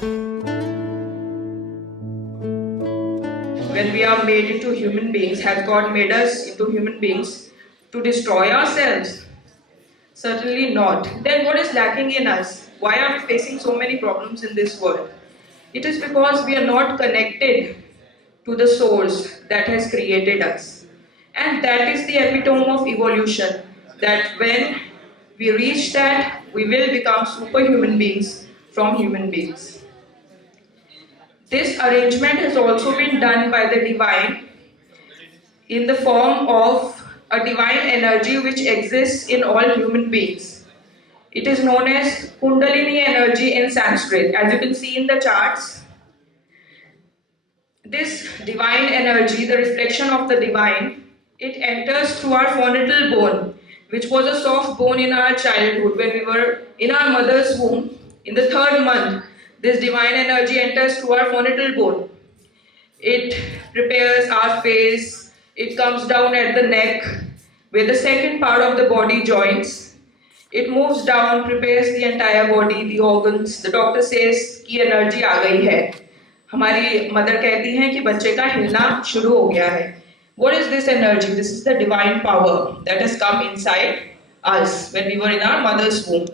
When we are made into human beings, has God made us into human beings to destroy ourselves? Certainly not. Then what is lacking in us? Why are we facing so many problems in this world? It is because we are not connected to the source that has created us. And that is the epitome of evolution. That when we reach that, we will become superhuman beings from human beings. This arrangement has also been done by the divine in the form of a divine energy which exists in all human beings. It is known as Kundalini energy in Sanskrit. As you can see in the charts, this divine energy, the reflection of the divine, it enters through our fontanel bone, which was a soft bone in our childhood when we were in our mother's womb. In the 3rd month, this divine energy enters through our fontanel bone. It prepares our face, it comes down at the neck, where the second part of the body joins. It moves down, prepares the entire body, the organs. The doctor says कि energy आ गई है. हमारी mother कहती हैं कि बच्चे का हिलना शुरू हो गया है. What is this energy? This is the divine power that has come inside us when we were in our mother's womb.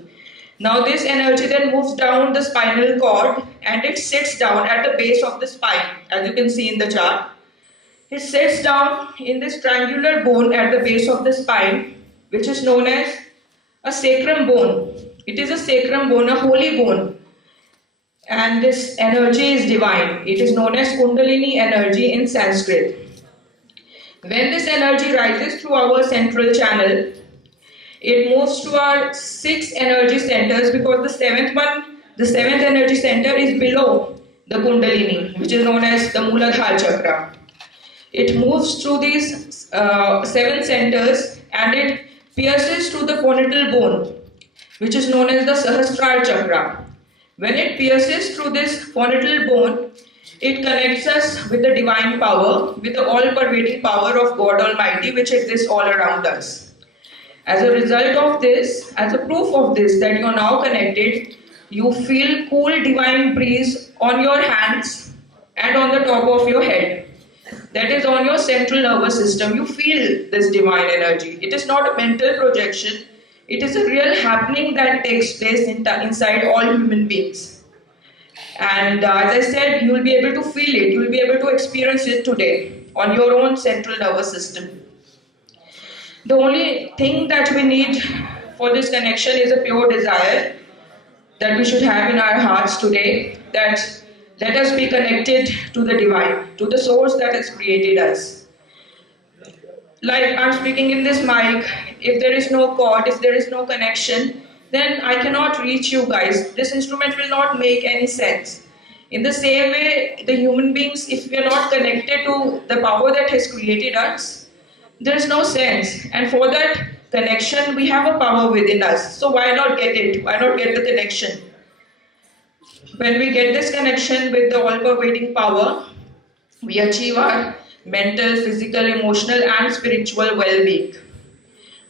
Now this energy then moves down the spinal cord and it sits down at the base of the spine, as you can see in the chart. It sits down in this triangular bone at the base of the spine, which is known as a sacrum bone. It is a sacrum bone, a holy bone. And this energy is divine. It is known as Kundalini energy in Sanskrit. When this energy rises through our central channel, it moves to our 6 energy centers, because the 7th energy center is below the Kundalini, which is known as the Muladhara chakra. It moves through these 7 centers and it pierces through the fontanel bone, which is known as the Sahasrara chakra. When it pierces through this fontanel bone, it connects us with the divine power, with the all-pervading power of God Almighty, which exists all around us. As a result of this, as a proof of this, that you are now connected, you feel cool divine breeze on your hands and on the top of your head. That is on your central nervous system. You feel this divine energy. It is not a mental projection. It is a real happening that takes place inside all human beings. And as I said, you will be able to feel it. You will be able to experience it today on your own central nervous system. The only thing that we need for this connection is a pure desire that we should have in our hearts today, that let us be connected to the divine, to the source that has created us. Like I'm speaking in this mic, if there is no cord, if there is no connection, then I cannot reach you guys. This instrument will not make any sense. In the same way, the human beings, if we are not connected to the power that has created us, there is no sense. And for that connection, we have a power within us. So why not get it? Why not get the connection? When we get this connection with the all-pervading power, we achieve our mental, physical, emotional, and spiritual well-being.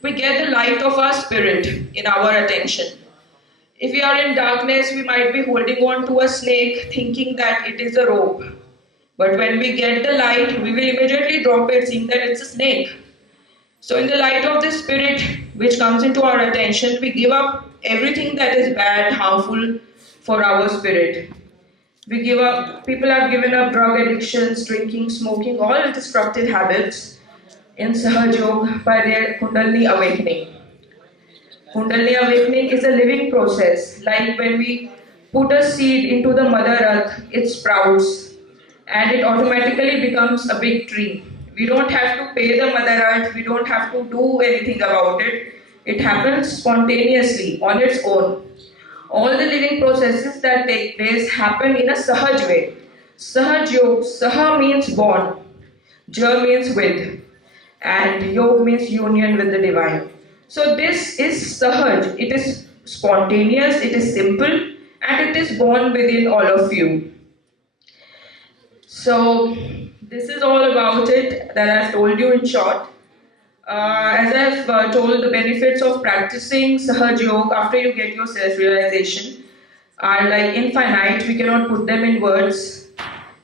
We get the light of our spirit in our attention. If we are in darkness, we might be holding on to a snake thinking that it is a rope. But when we get the light, we will immediately drop it seeing that it's a snake. So in the light of the spirit which comes into our attention, we give up everything that is bad, harmful for our spirit. We give up, people have given up drug addictions, drinking, smoking, all destructive habits in Sahajayoga by their Kundalini awakening. Kundalini awakening is a living process. Like when we put a seed into the Mother Earth, it sprouts and it automatically becomes a big tree. We don't have to pay the Mother Earth, we don't have to do anything about it. It happens spontaneously, on its own. All the living processes that take place happen in a Sahaj way. Sahajayoga, Saha means born, Ja means with, and Yog means union with the divine. So this is Sahaj, it is spontaneous, it is simple, and it is born within all of you. So this is all about it that I've told you in short. As I've told the benefits of practicing Sahajayoga after you get your self-realization, are like infinite. We cannot put them in words.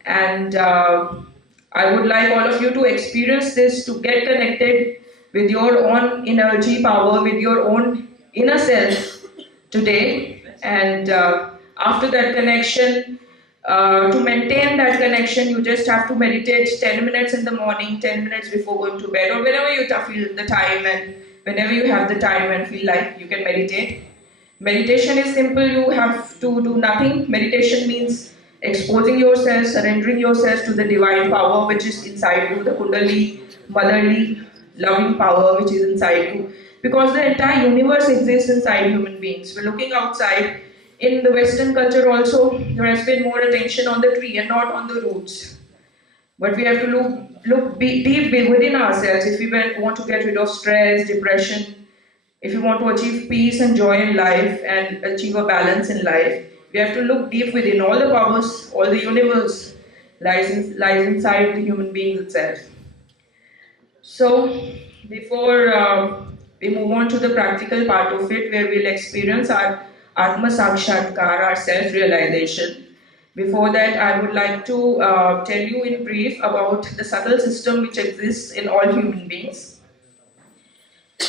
And I would like all of you to experience this, to get connected with your own energy power, with your own inner self today. And after that connection, to maintain that connection, you just have to meditate 10 minutes in the morning, 10 minutes before going to bed, or whenever you feel the time, and whenever you have the time and feel like you can meditate. Meditation is simple, you have to do nothing. Meditation means exposing yourself, surrendering yourself to the divine power which is inside you, the Kundali, motherly, loving power which is inside you. Because the entire universe exists inside human beings. We're looking outside. In the Western culture also, there has been more attention on the tree and not on the roots. But we have to look deep within ourselves if we want to get rid of stress, depression, if you want to achieve peace and joy in life and achieve a balance in life. We have to look deep within. All the powers, all the universe lies inside the human being itself. So, before we move on to the practical part of it, where we'll experience our Atma Sakshatkar, our self realization, before that, I would like to tell you in brief about the subtle system which exists in all human beings.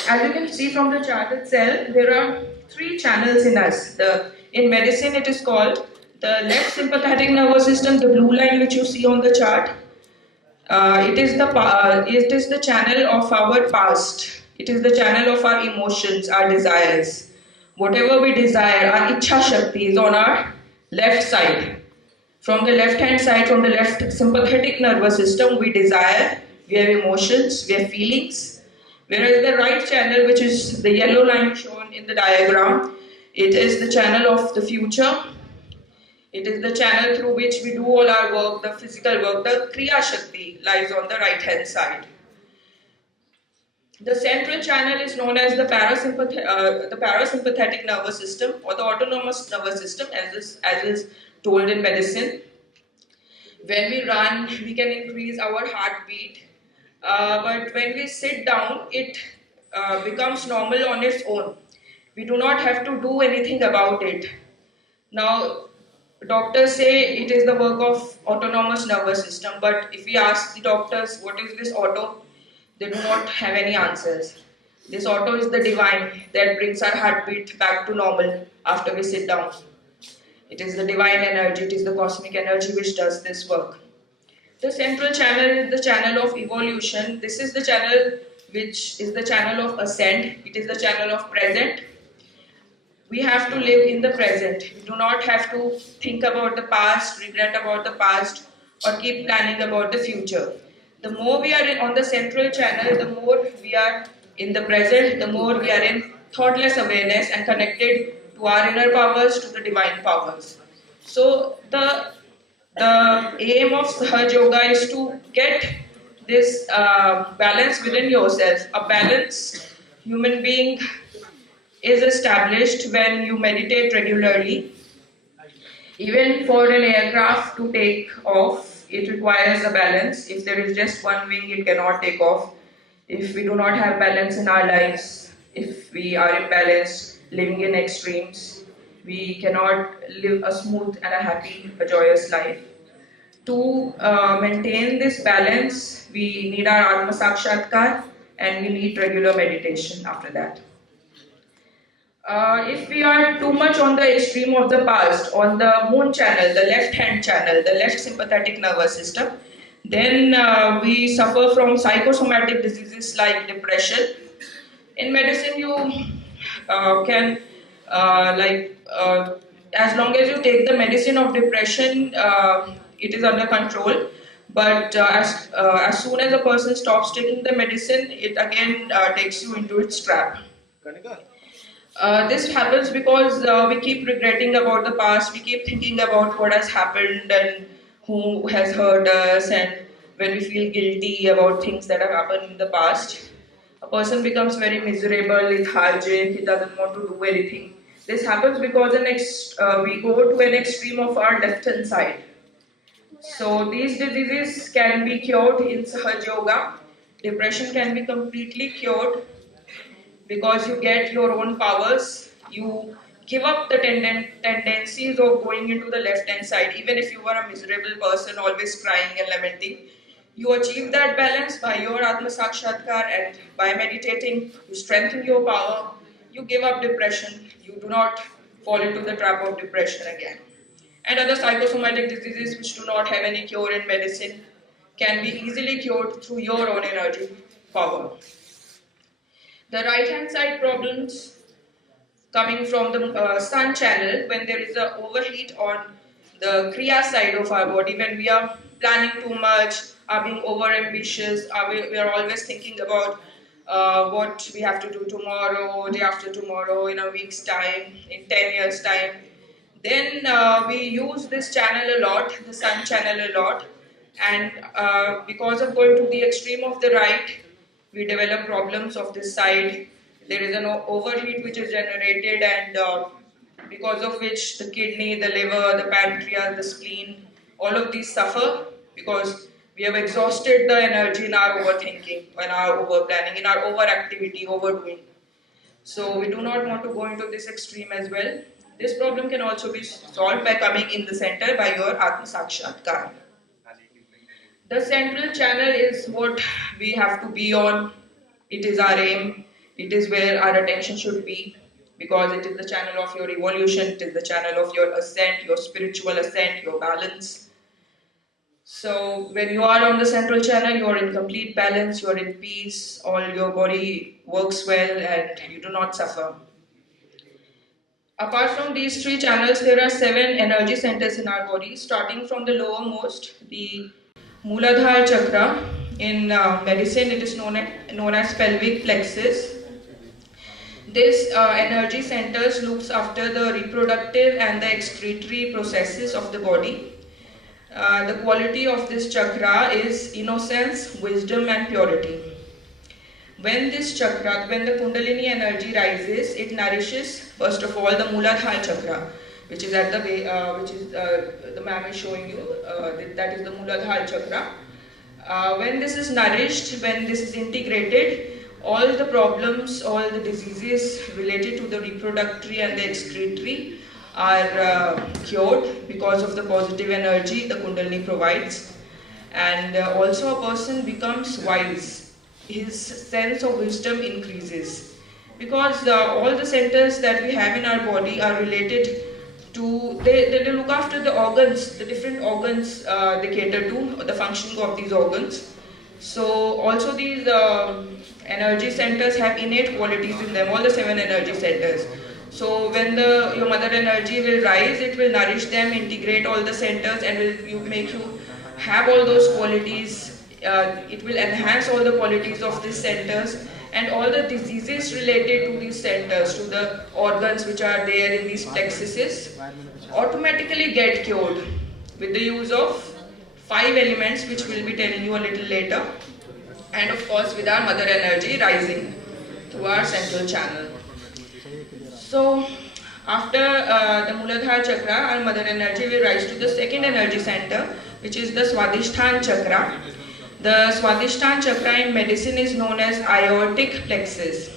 As you can see from the chart itself, there are three channels in us. In medicine, it is called the left sympathetic nervous system, the blue line which you see on the chart. It is the channel of our past. It is the channel of our emotions, our desires. Whatever we desire, our Ichha Shakti is on our left side. From the left hand side, from the left sympathetic nervous system, we desire, we have emotions, we have feelings. Whereas the right channel, which is the yellow line shown in the diagram, it is the channel of the future. It is the channel through which we do all our work, the physical work. The Kriya Shakti lies on the right hand side. The central channel is known as the parasympathetic nervous system or the autonomous nervous system, as is told in medicine. When we run, we can increase our heartbeat. But when we sit down, it becomes normal on its own. We do not have to do anything about it. Now, doctors say it is the work of autonomous nervous system, but if we ask the doctors what is this auto, they do not have any answers. This auto is the divine that brings our heartbeat back to normal after we sit down. It is the divine energy, it is the cosmic energy which does this work. The central channel is the channel of evolution. This is the channel which is the channel of ascent. It is the channel of present. We have to live in the present. We do not have to think about the past, regret about the past, or keep planning about the future. The more we are on the central channel, the more we are in the present, the more we are in thoughtless awareness and connected to our inner powers, to the divine powers. So the aim of Sahajayoga is to get this balance within yourself. A balanced human being is established when you meditate regularly. Even for an aircraft to take off, it requires a balance. If there is just one wing, it cannot take off. If we do not have balance in our lives, if we are imbalanced, living in extremes, we cannot live a smooth and a happy, a joyous life. To maintain this balance, we need our Atma Sakshatkar and we need regular meditation after that. If we are too much on the extreme of the past, on the moon channel, the left hand channel, the left sympathetic nervous system, then we suffer from psychosomatic diseases like depression. In medicine, you can, as long as you take the medicine of depression, it is under control. But as soon as a person stops taking the medicine, it again takes you into its trap. This happens because we keep regretting about the past, we keep thinking about what has happened and who has hurt us, and when we feel guilty about things that have happened in the past, a person becomes very miserable, lethargic, he doesn't want to do anything. This happens because we go to an extreme of our left hand side. So these diseases can be cured in Sahajayoga. Depression can be completely cured because you get your own powers, you give up the tendencies of going into the left hand side. Even if you are a miserable person, always crying and lamenting, you achieve that balance by your Atma Sakshatkar, and by meditating, you strengthen your power, you give up depression, you do not fall into the trap of depression again. And other psychosomatic diseases which do not have any cure in medicine can be easily cured through your own energy power. The right hand side problems coming from the sun channel, when there is a overheat on the kriya side of our body, when we are planning too much, are being over ambitious, we are always thinking about what we have to do tomorrow, day after tomorrow, in a week's time, in 10 years time, then we use this channel a lot, the sun channel a lot, and because of going to the extreme of the right, we develop problems of this side. There is an overheat which is generated, and because of which the kidney, the liver, the pancreas, the spleen, all of these suffer, because we have exhausted the energy in our overthinking, in our over planning, in our overactivity, overdoing. So we do not want to go into this extreme as well. This problem can also be solved by coming in the center by your Atma Sakshatkar. The central channel is what we have to be on. It is our aim. It is where our attention should be, because it is the channel of your evolution. It is the channel of your ascent, your spiritual ascent, your balance. So when you are on the central channel, you are in complete balance, you are in peace, all your body works well, and you do not suffer. Apart from these three channels, there are 7 energy centers in our body, starting from the lowermost, the Mooladhara chakra. In medicine, it is known as pelvic plexus. This energy centers looks after the reproductive and the excretory processes of the body. The quality of this chakra is innocence, wisdom, and purity. When this chakra, when the Kundalini energy rises, it nourishes first of all the Mooladhara chakra, which is at the way, the ma'am is showing you. That is the Mooladhara chakra. When this is nourished, when this is integrated, all the problems, all the diseases related to the reproductory and the excretory are cured because of the positive energy the Kundalini provides. And also a person becomes wise. His sense of wisdom increases, because all the centers that we have in our body are related to, they look after the organs, the different organs they cater to, the functioning of these organs. So also these energy centers have innate qualities in them, all the 7 energy centers. So when your mother energy will rise, it will nourish them, integrate all the centers, and will make you have all those qualities. It will enhance all the qualities of these centers, and all the diseases related to these centers, to the organs which are there in these plexuses, automatically get cured with the use of 5 elements, which we'll be telling you a little later, and of course with our mother energy rising through our central channel. So after the Mooladhara chakra, our mother energy will rise to the second energy center, which is the Swadhisthana chakra. The Swadhisthana chakra in medicine is known as aortic plexus.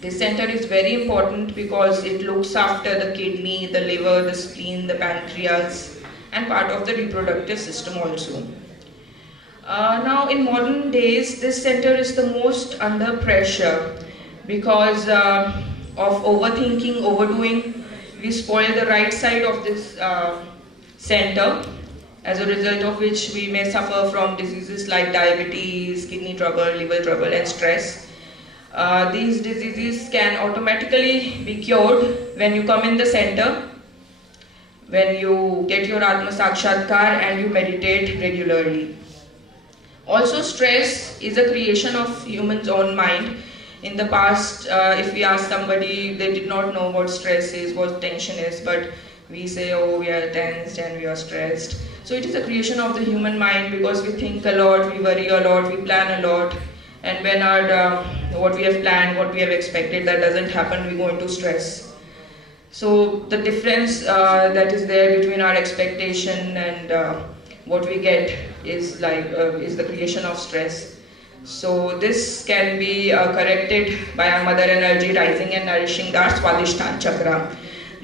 This center is very important because it looks after the kidney, the liver, the spleen, the pancreas, and part of the reproductive system also. Now in modern days, this center is the most under pressure because of overthinking, overdoing. We spoil the right side of this center, as a result of which we may suffer from diseases like diabetes, kidney trouble, liver trouble, and stress. These diseases can automatically be cured when you come in the center, when you get your Atma Sakshatkar and you meditate regularly. Also, stress is a creation of human's own mind. In the past, if we ask somebody, they did not know what stress is, what tension is, but we say, oh, we are tensed and we are stressed. So it is a creation of the human mind, because we think a lot, we worry a lot, we plan a lot, and when our what we have planned, what we have expected, that doesn't happen, we go into stress. So the difference that is there between our expectation and what we get is the creation of stress. So this can be corrected by our mother energy rising and nourishing our Swadhisthana chakra.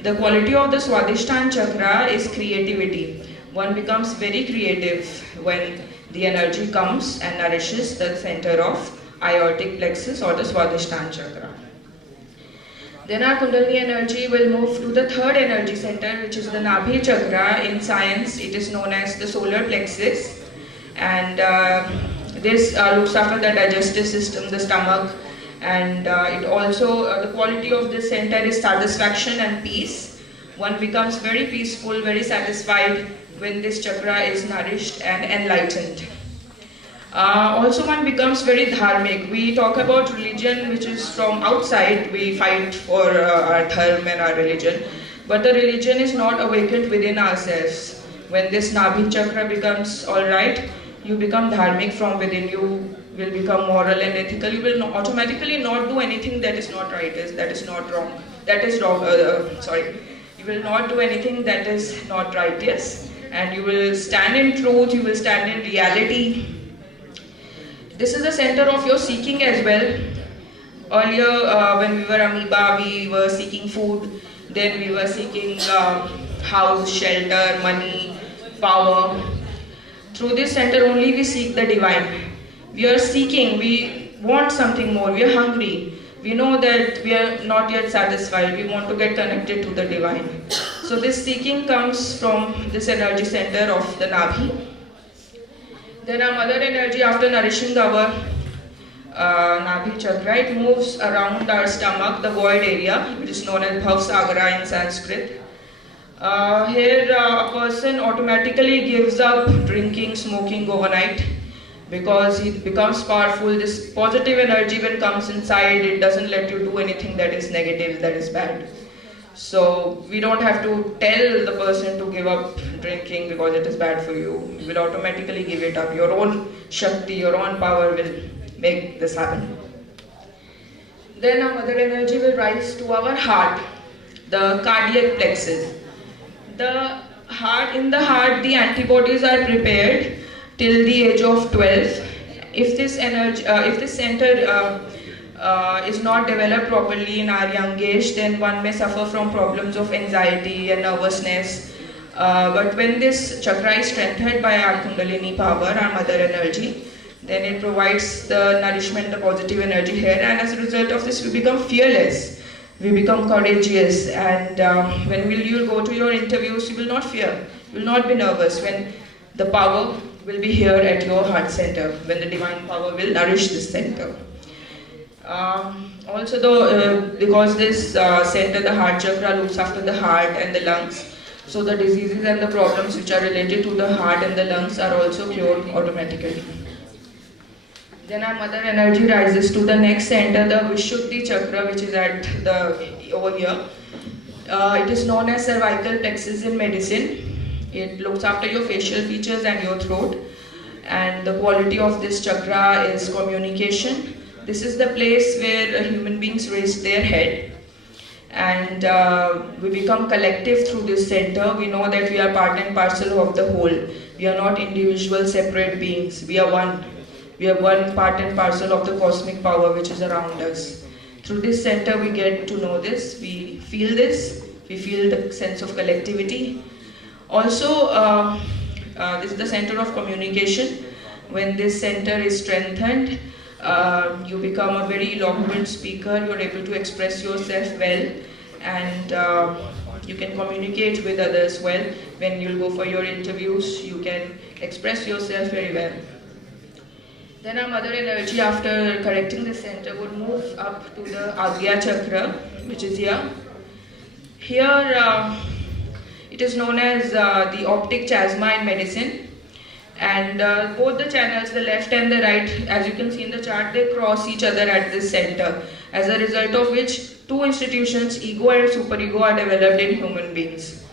The quality of the Swadhisthana chakra is creativity. One becomes very creative when the energy comes and nourishes the center of aortic plexus or the Swadhisthana chakra. Then our Kundalini energy will move to the third energy center, which is the Nabhi chakra. In science, it is known as the solar plexus, and this looks after the digestive system, the stomach, and it also, the quality of this center is satisfaction and peace. One becomes very peaceful, very satisfied when this chakra is nourished and enlightened. Also one becomes very dharmic. We talk about religion which is from outside, we fight for our dharma and our religion, but the religion is not awakened within ourselves. When this Nabhi chakra becomes alright, you become dharmic from within. You will become moral and ethical. You will automatically not do anything that is not right, that is not wrong. That is wrong. You will not do anything that is not righteous, and you will stand in truth. You will stand in reality. This is the center of your seeking as well. Earlier, when we were amoeba, we were seeking food. Then we were seeking house, shelter, money, power. Through this center only we seek the divine. We are seeking, we want something more, we are hungry. We know that we are not yet satisfied, we want to get connected to the divine. So this seeking comes from this energy center of the Nabhi. Then our mother energy, after nourishing our Nabhi chakra, it moves around our stomach, the void area, which is known as Bhavsagara in Sanskrit. Here a person automatically gives up drinking, smoking overnight because he becomes powerful. This positive energy when comes inside, it doesn't let you do anything that is negative, that is bad. So we don't have to tell the person to give up drinking because it is bad for you. You will automatically give it up. Your own Shakti, your own power will make this happen. Then our mother energy will rise to our heart, the cardiac plexus. The heart, in the heart, the antibodies are prepared till the age of 12. If this energy, if this center is not developed properly in our young age, then one may suffer from problems of anxiety and nervousness. But when this chakra is strengthened by our Kundalini power, our mother energy, then it provides the nourishment, the positive energy here, and as a result of this, we become fearless. We become courageous, and when you go to your interviews, you will not fear, you will not be nervous when the power will be here at your heart center, when the divine power will nourish this center. Also, because this center, the heart chakra, looks after the heart and the lungs, so the diseases and the problems which are related to the heart and the lungs are also cured automatically. Then our mother energy rises to the next center, the Vishuddhi chakra, which is at the over here. It is known as cervical plexus in medicine. It looks after your facial features and your throat. And the quality of this chakra is communication. This is the place where human beings raise their head. And we become collective through this center. We know that we are part and parcel of the whole. We are not individual, separate beings. We are one. We are one part and parcel of the cosmic power which is around us. Through this center we get to know this, we feel the sense of collectivity. Also, this is the center of communication. When this center is strengthened, you become a very eloquent speaker, you are able to express yourself well, and you can communicate with others well. When you go for your interviews, you can express yourself very well. Then our mother energy, after correcting the center, would move up to the Agya chakra, which is here. Here, it is known as the optic chiasma in medicine. And both the channels, the left and the right, as you can see in the chart, they cross each other at this center. As a result of which, two institutions, ego and superego, are developed in human beings.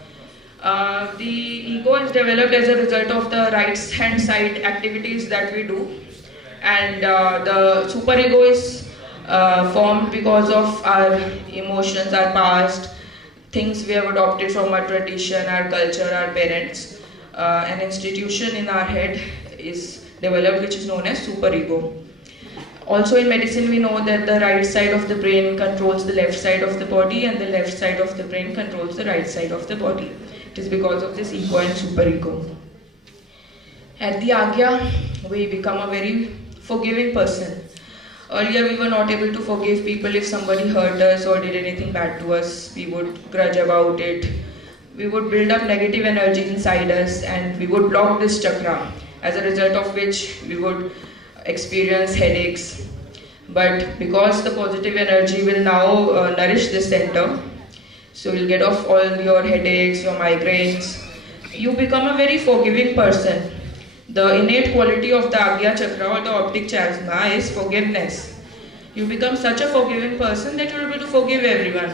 The ego is developed as a result of the right hand side activities that we do. And the superego is formed because of our emotions, our past, things we have adopted from our tradition, our culture, our parents. An institution in our head is developed which is known as superego. Also in medicine we know that the right side of the brain controls the left side of the body and the left side of the brain controls the right side of the body. It is because of this ego and superego. At the Agya, we become a very forgiving person. Earlier we were not able to forgive people if somebody hurt us or did anything bad to us. We would grudge about it. We would build up negative energy inside us and we would block this chakra, as a result of which we would experience headaches. But because the positive energy will now nourish this center, so you'll get off all your headaches, your migraines, you become a very forgiving person. The innate quality of the Agya chakra or the optic chiasma is forgiveness. You become such a forgiving person that you're able to forgive everyone.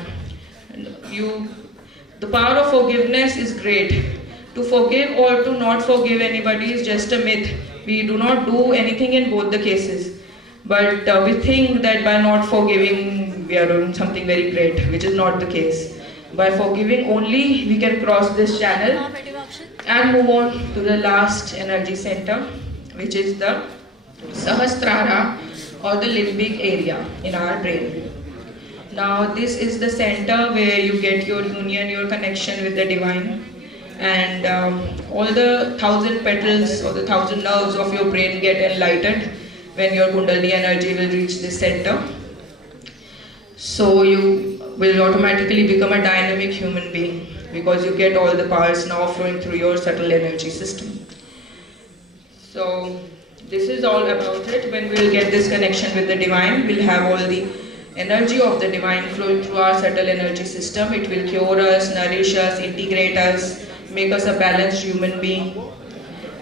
The power of forgiveness is great. To forgive or to not forgive anybody is just a myth. We do not do anything in both the cases. But we think that by not forgiving, we are doing something very great, which is not the case. By forgiving only, we can cross this channel and move on to the last energy center, which is the Sahasrara or the limbic area in our brain. Now this is the center where you get your union, your connection with the divine, and all the 1,000 petals or the 1,000 nerves of your brain get enlightened when your Kundalini energy will reach this center. So you will automatically become a dynamic human being because you get all the powers now flowing through your subtle energy system. So this is all about it. When we will get this connection with the divine, we'll have all the energy of the divine flowing through our subtle energy system. It will cure us, nourish us, integrate us, make us a balanced human being,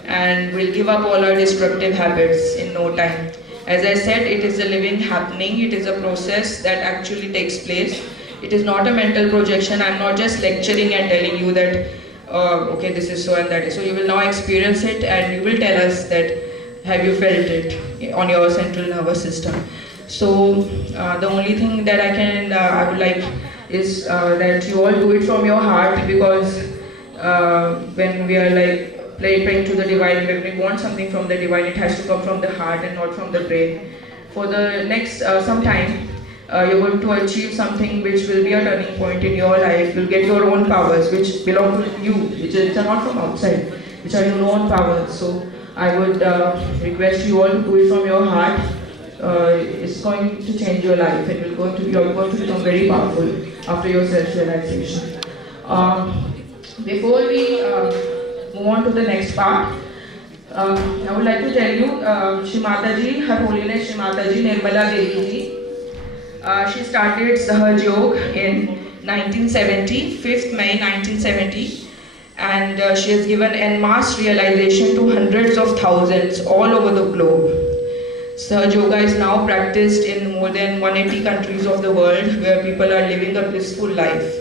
and we'll give up all our destructive habits in no time. As I said, it is a living happening. It is a process that actually takes place. It is not a mental projection. I'm not just lecturing and telling you that, okay, this is so and that is so. You will now experience it and you will tell us that, have you felt it on your central nervous system? So the only thing that I would like is that you all do it from your heart, because when we are like praying to the divine, when we want something from the divine, it has to come from the heart and not from the brain. For the next some time, you're going to achieve something which will be a turning point in your life. You'll get your own powers which belong to you, which are not from outside, which are your own powers. So I would request you all to do it from your heart. It's going to change your life, and you're going to become very powerful after your self-realization. Before we move on to the next part, I would like to tell you, Shri Mataji, Her Holiness Shri Mataji Nirmala Devi ji, she started Sahajayoga in 1970, 5th May 1970, and she has given en masse realization to hundreds of thousands all over the globe. Sahajayoga is now practiced in more than 180 countries of the world where people are living a blissful life.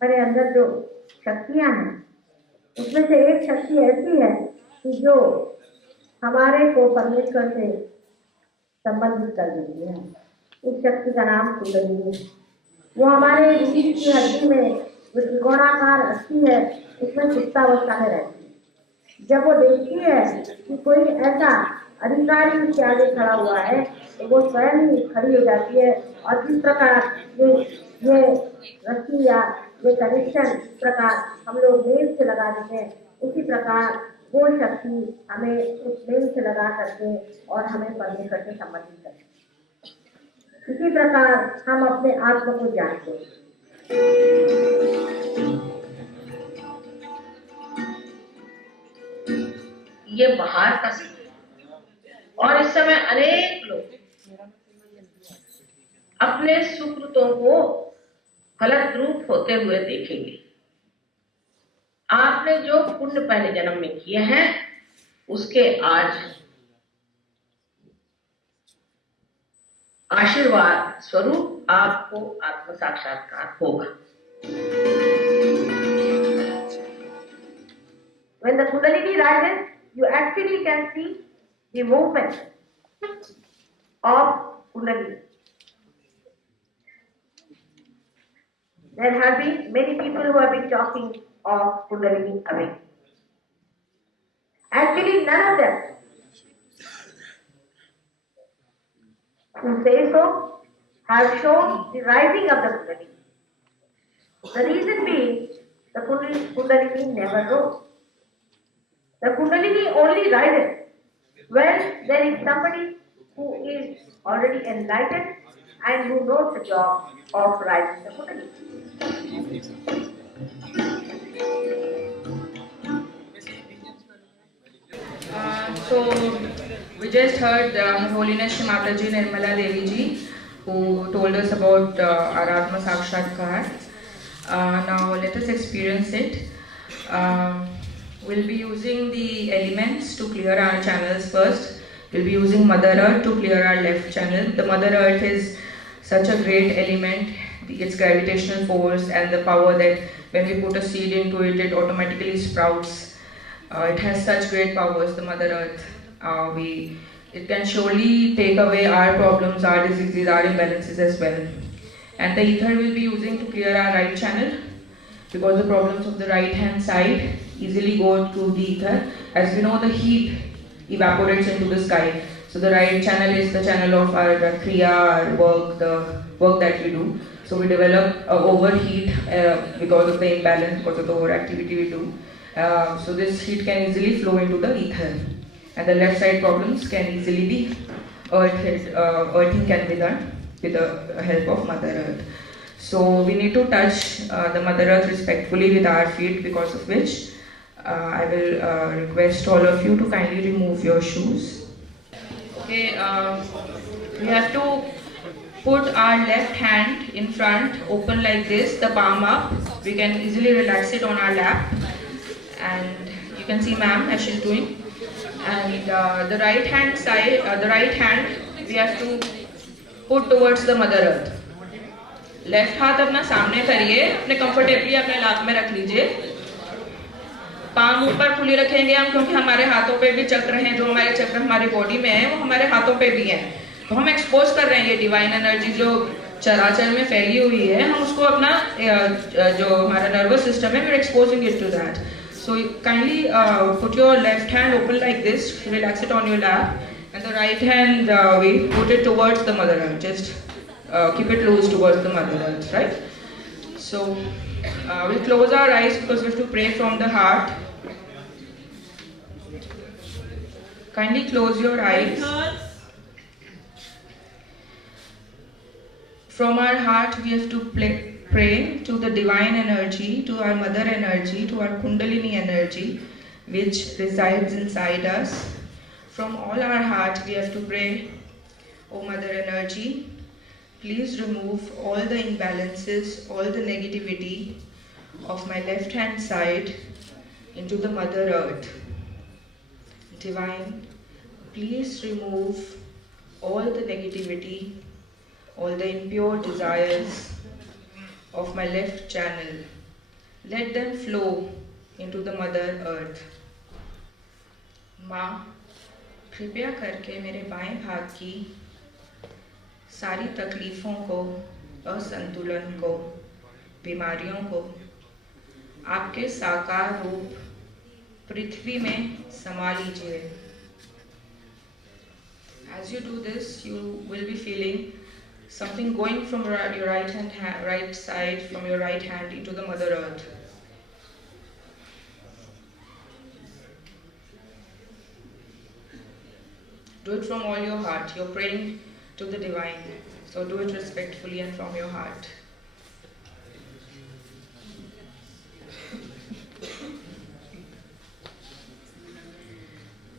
हमारे अंदर जो शक्तियां हैं, उसमें से एक शक्ति ऐसी है कि जो हमारे को परमेश्वर से संबंधित कर देती है। उस शक्ति का नाम कुंडलिनी है। वो हमारे रीढ़ की हड्डी में जो त्रिकोणाकार अस्थि है, उसमें सुप्तावस्था में रहती है। जब वो देखती है कि कोई ऐसा अधिकारी उसके आगे खड़ा हुआ है, तो वो स्वयं ही खड़ी हो जाती है। और जिस प्रकार ये रस्सी या ये कनेक्शन प्रकार हम लोग मेल से लगा देते हैं, उसी प्रकार वो शक्ति हमें उस मेल से लगा करके और हमें परमेश्वर से संबंधित करती है। इसी प्रकार हम अपने आत्मा को जानते हैं। ये बाहर का और इस समय अनेक लोग अपने सुकृतों को फलद्रूप होते हुए देखेंगे। आपने जो पुण्य पहले जन्म में किए हैं, उसके आज आशीर्वाद स्वरूप आपको आत्म साक्षात्कार होगा। When the Kundalini rises, you actually can see the movement of Kundalini. There have been many people who have been talking of Kundalini awakening. Actually, none of them who say so have shown the rising of the Kundalini. The reason being, the Kundalini never rose. The Kundalini only rises when there is somebody who is already enlightened and who knows the job of rising the Kundalini. So we just heard Her Holiness Shri Mataji Nirmala Devi Ji, who told us about our Atma Sakshatkar. Now let us experience it. We'll be using the elements to clear our channels first. We'll be using Mother Earth to clear our left channel. The Mother Earth is such a great element, its gravitational force and the power that when we put a seed into it, it automatically sprouts. It has such great powers, the Mother Earth. It can surely take away our problems, our diseases, our imbalances as well. And the ether will be using to clear our right channel, because the problems of the right hand side easily go through the ether. As we know, the heat evaporates into the sky. So the right channel is the channel of our kriya, our work, the work that we do. So we develop overheat because of the imbalance, because of the overactivity we do. So this heat can easily flow into the ether, and the left side problems can easily be earthing can be done with the help of Mother Earth. So we need to touch the Mother Earth respectfully with our feet, because of which I will request all of you to kindly remove your shoes. Okay, we have to put our left hand in front, open like this, the palm up. We can easily relax it on our lap. And you can see ma'am as she's doing. And the right hand side, the right hand we have to put towards the Mother Earth. Left हाथ अपना सामने करिए, अपने comfortably अपने लात में रख लीजिए. पाम ऊपर खुली रखेंगे हम, क्योंकि हमारे हाथों पे भी चक्र हैं, जो हमारे चक्र हमारी बॉडी में है वो हमारे हाथों पे भी हैं. तो हम एक्सपोज कर रहे हैं ये डिवाइन एनर्जी जो चराचर में फैली हुई है, हम उसको अपना जो हमारा नर्वस सिस्टम है, we are exposing it to that. So kindly put your left hand open like this, relax it on your lap, and the right hand we put it towards the Mother Earth. Just keep it loose towards the Mother Earth, right? So we'll close our eyes because we have to pray from the heart. Kindly close your eyes. From our heart we have to pray to the divine energy, to our mother energy, to our Kundalini energy, which resides inside us. From all our heart we have to pray, O Mother energy, please remove all the imbalances, all the negativity of my left hand side into the Mother Earth. Divine, please remove all the negativity, all the impure desires of my left channel. Let them flow into the Mother Earth. माँ, कृपया करके मेरे बाएं भाग की सारी तकलीफ़ों को, असंतुलन को, बीमारियों को आपके साकार रूप पृथ्वी में समा लीजिए. As you do this, you will be feeling something going from your right side, from your right hand into the Mother Earth. Do it from all your heart. You're praying to the divine, so do it respectfully and from your heart.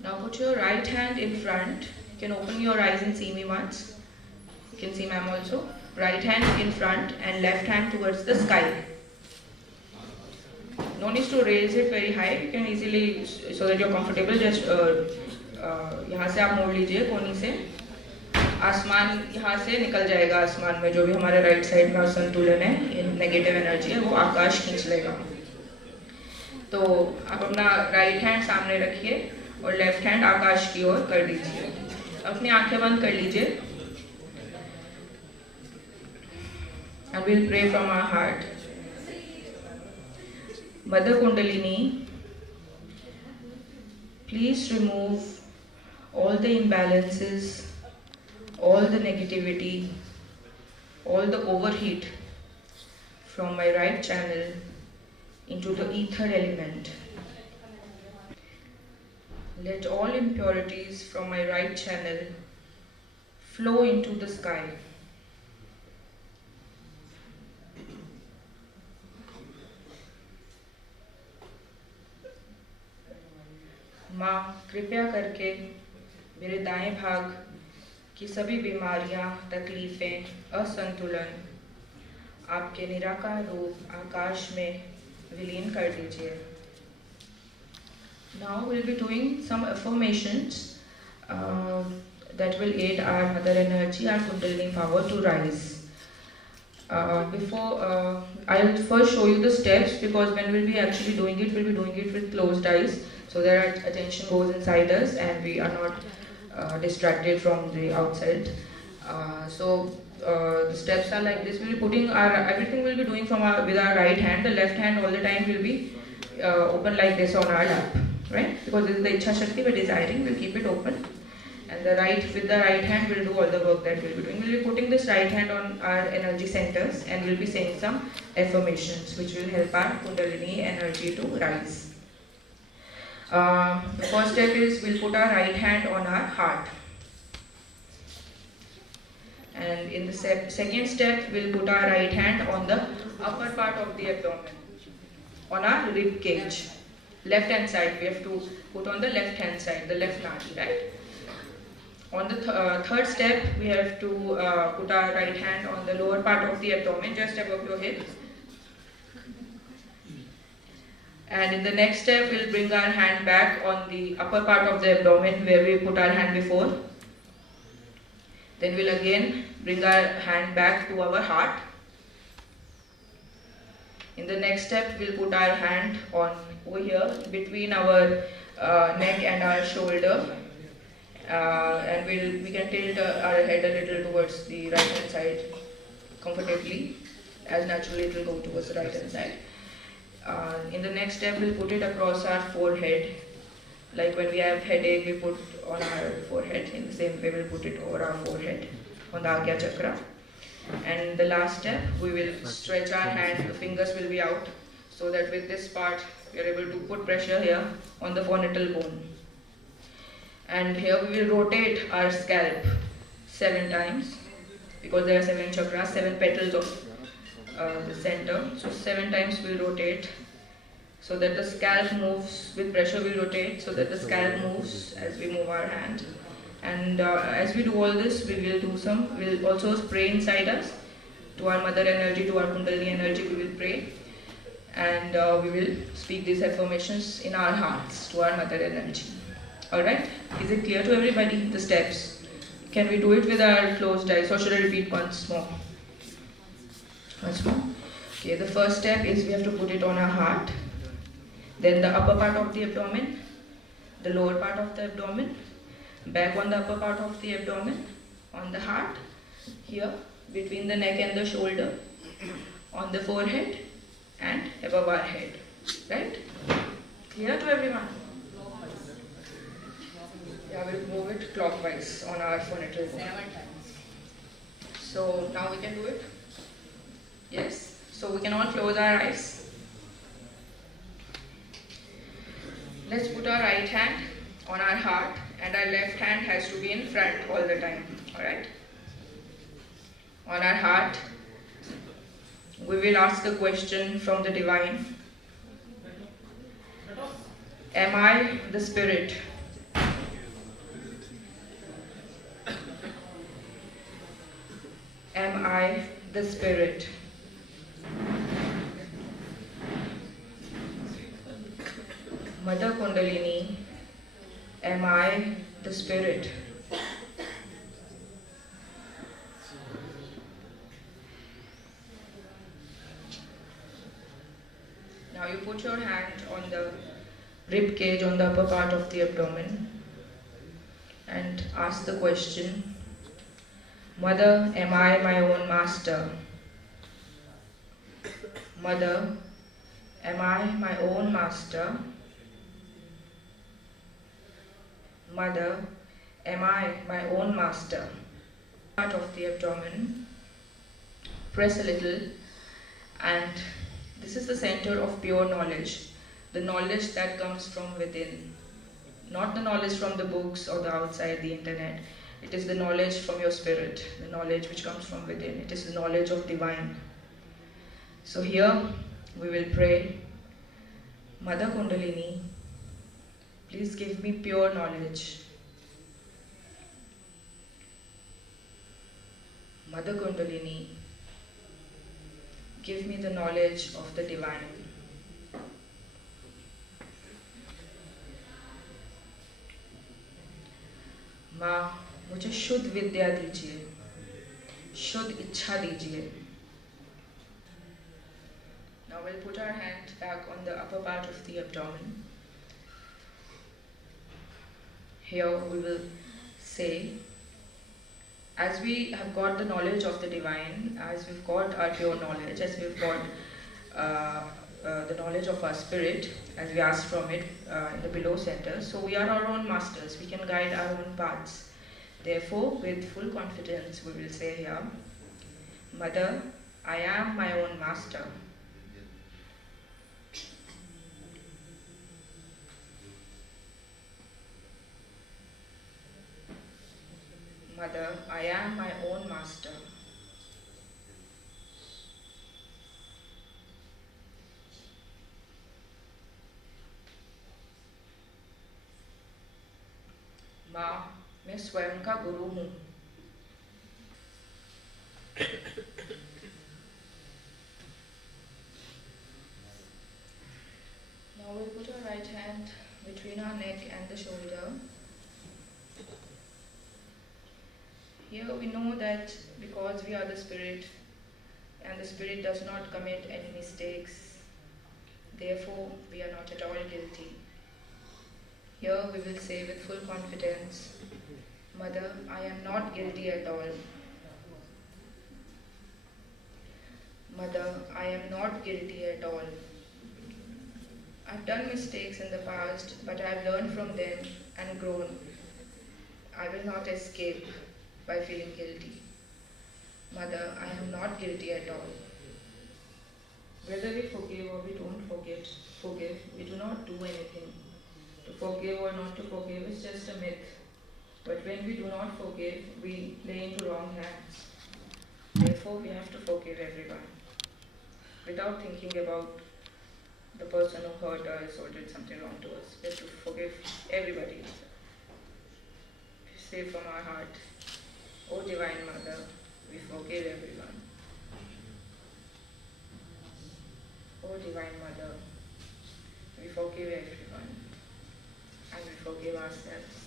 Now put your right hand in front. You can open your eyes and see me once. You can see ma'am also. Right hand in front and left hand towards the sky. No need to raise it very high. You can easily, so that you're comfortable, just यहाँ से आप मोड़ लीजिए कोनी से. आसमान यहाँ से निकल जाएगा. आसमान में जो भी हमारे राइट साइड में असंतुलन है, नेगेटिव एनर्जी है, वो आकाश खींच लेगा. तो आप अपना राइट हैंड सामने रखिए और लेफ्ट हैंड आकाश की ओर कर दीजिए. अपनी आंखें बंद कर लीजिए. And we'll pray from our heart. Mother Kundalini, please remove all the imbalances, all the negativity, all the overheat from my right channel into the ether element. Let all impurities from my right channel flow into the sky. माँ कृपया करके मेरे दाएं भाग की सभी बीमारियां, तकलीफें, असंतुलन आपके निराकार रूप आकाश में विलीन कर दीजिए. Now we'll be doing some affirmations that will aid our mother energy, our Kundalini power to rise. I'll first show you the steps, because when we'll be actually doing it, we'll be doing it with closed eyes, so that our attention goes inside us and we are not distracted from the outside. The steps are like this. We'll be putting everything we'll be doing with our right hand. The left hand all the time will be open like this on our lap, right? Because this is the Ichha Shakti we're desiring, we'll keep it open. And with the right hand, we'll do all the work that we'll be doing. We'll be putting this right hand on our energy centers, and we'll be saying some affirmations which will help our Kundalini energy to rise. The first step is we'll put our right hand on our heart. And in the second step, we'll put our right hand on the upper part of the abdomen, on our rib cage. Left hand side, we have to put on the left hand side, the left nadi, right? On the third step, we have to put our right hand on the lower part of the abdomen, just above your hips. And in the next step, we'll bring our hand back on the upper part of the abdomen where we put our hand before. Then we'll again bring our hand back to our heart. In the next step, we'll put our hand on over here between our neck and our shoulder. And we can tilt our head a little towards the right hand side comfortably, as naturally it will go towards the right hand side. In the next step, we'll put it across our forehead. Like when we have headache, we put on our forehead. In the same way, we'll put it over our forehead on the Agya Chakra. And the last step, we will stretch our hand, the fingers will be out, so that with this part, we are able to put pressure here on the frontal bone. And here we will rotate our scalp 7 times, because there are 7 chakras, 7 petals of the center. So 7 times we will rotate, so that the scalp moves. With pressure we rotate, so that the scalp moves as we move our hand. And as we do all this, we'll also pray inside us to our mother energy, to our Kundalini energy. We will pray, and we will speak these affirmations in our hearts to our mother energy. Alright, is it clear to everybody, the steps? Can we do it with our closed eyes, or should I repeat once more? Once more? Okay, the first step is we have to put it on our heart, then the upper part of the abdomen, the lower part of the abdomen, back on the upper part of the abdomen, on the heart, here, between the neck and the shoulder, on the forehead, and above our head. Right? Clear to everyone? Yeah, we'll move it clockwise on our frontal bone. 7 times. So now we can do it? Yes? So we can all close our eyes. Let's put our right hand on our heart, and our left hand has to be in front all the time. Alright? On our heart, we will ask a question from the divine. Am I the spirit? Am I the spirit? Mother Kundalini, am I the spirit? Now you put your hand on the rib cage, on the upper part of the abdomen, and ask the question, Mother, am I my own master? Mother, Am I my own master? Mother, am I my own master? Part of the abdomen. Press a little, and this is the center of pure knowledge, the knowledge that comes from within, not the knowledge from the books or the outside the internet. It is the knowledge from your spirit, the knowledge which comes from within. It is the knowledge of divine. So here we will pray, Mother Kundalini, please give me pure knowledge. Mother Kundalini, give me the knowledge of the divine. माँ, मुझे शुद्ध विद्या दीजिए, शुद्ध इच्छा दीजिए. Now we'll put our hand back on the upper part of the abdomen. Here we will say, as we have got the knowledge of the divine, as we've got our pure knowledge, as we've got the knowledge of our spirit, as we ask from it in the below center, so we are our own masters, we can guide our own paths. Therefore, with full confidence, we will say here, Mother, I am my own master. Mother, I am my own master. माँ, मैं स्वयं का गुरु हूँ. Now we'll put our right hand between our neck and the shoulder. Here we know that because we are the spirit, and the spirit does not commit any mistakes, therefore we are not at all guilty. Here we will say with full confidence, Mother, I am not guilty at all. Mother, I am not guilty at all. I've done mistakes in the past, but I've learned from them and grown. I will not escape by feeling guilty. Mother, I am not guilty at all. Whether we forgive or we don't forgive, we do not do anything. To forgive or not to forgive is just a myth. But when we do not forgive, we play into wrong hands. Therefore, we have to forgive everyone without thinking about the person who hurt us or did something wrong to us. We have to forgive everybody. Say from our heart, O Divine Mother, we forgive everyone. O Divine Mother, we forgive everyone. And we forgive ourselves.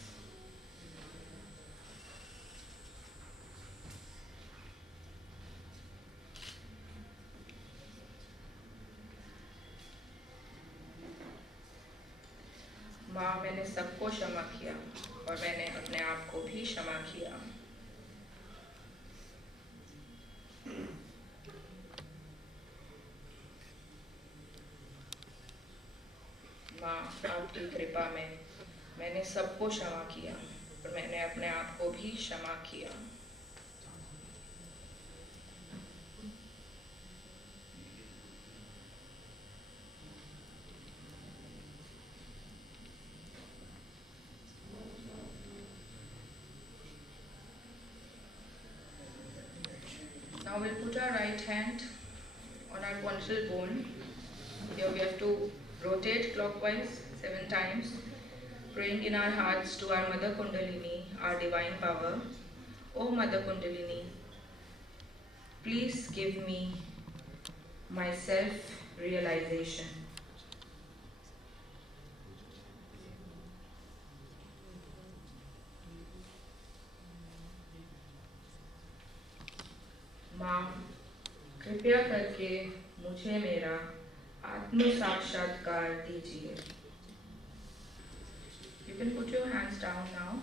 माँ, मैंने सबको क्षमा किया और मैंने अपने आप को भी क्षमा किया. माँ, आपकी कृपा में मैंने सबको क्षमा किया और मैंने अपने आप को भी क्षमा किया. Now we'll put our right hand on our quadril bone. Here we have to rotate clockwise 7 times, praying in our hearts to our Mother Kundalini, our divine power. O Mother Kundalini, please give me my self-realization. माँ, कृपया करके मुझे मेरा आत्म साक्षात्कार दीजिए. You can put your hands down now.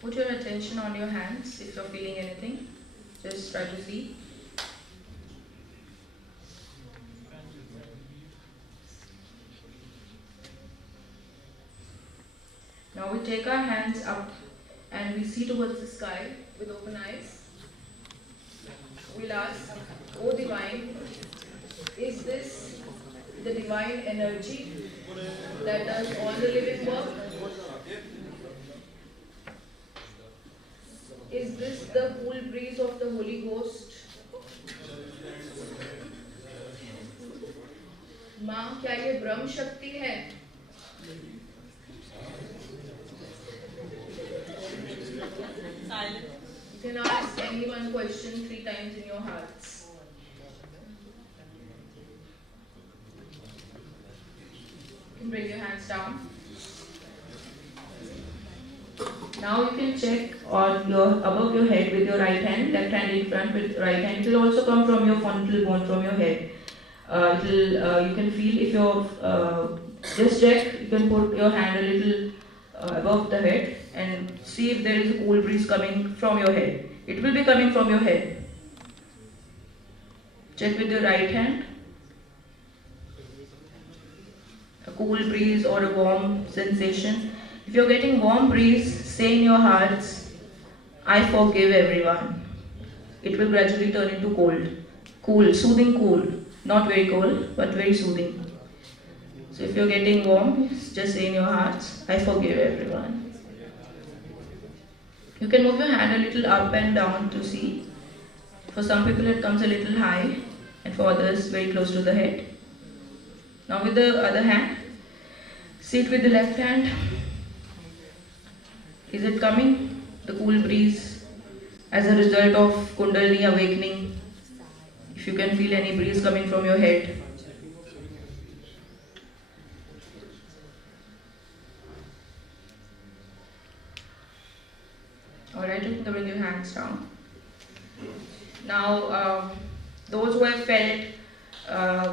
Put your attention on your hands if you're feeling anything. Just try to see. Now we take our hands up and we see towards the sky with open eyes. We'll ask, O Divine, is this the divine energy that does all the living work? Is this the cool breeze of the Holy Ghost? माँ क्या ये ब्रह्म शक्ति है? You can ask any one question 3 times in your hearts. You can bring your hands down. Now you can check on above your head with your right hand, left hand in front with right hand. It will also come from your frontal bone, from your head. You can feel if you're just check. You can put your hand a little above the head and see if there is a cool breeze coming from your head. It will be coming from your head. Check with your right hand. A cool breeze or a warm sensation. If you're getting warm breeze, say in your hearts, I forgive everyone. It will gradually turn into cold. Cool, soothing cool. Not very cold, but very soothing. So if you're getting warm, just say in your hearts, I forgive everyone. You can move your hand a little up and down to see. For some people it comes a little high, and for others very close to the head. Now with the other hand, see it with the left hand. Is it coming? The cool breeze as a result of Kundalini awakening. If you can feel any breeze coming from your head. Alright, you can bring your hands down. Now, those who have felt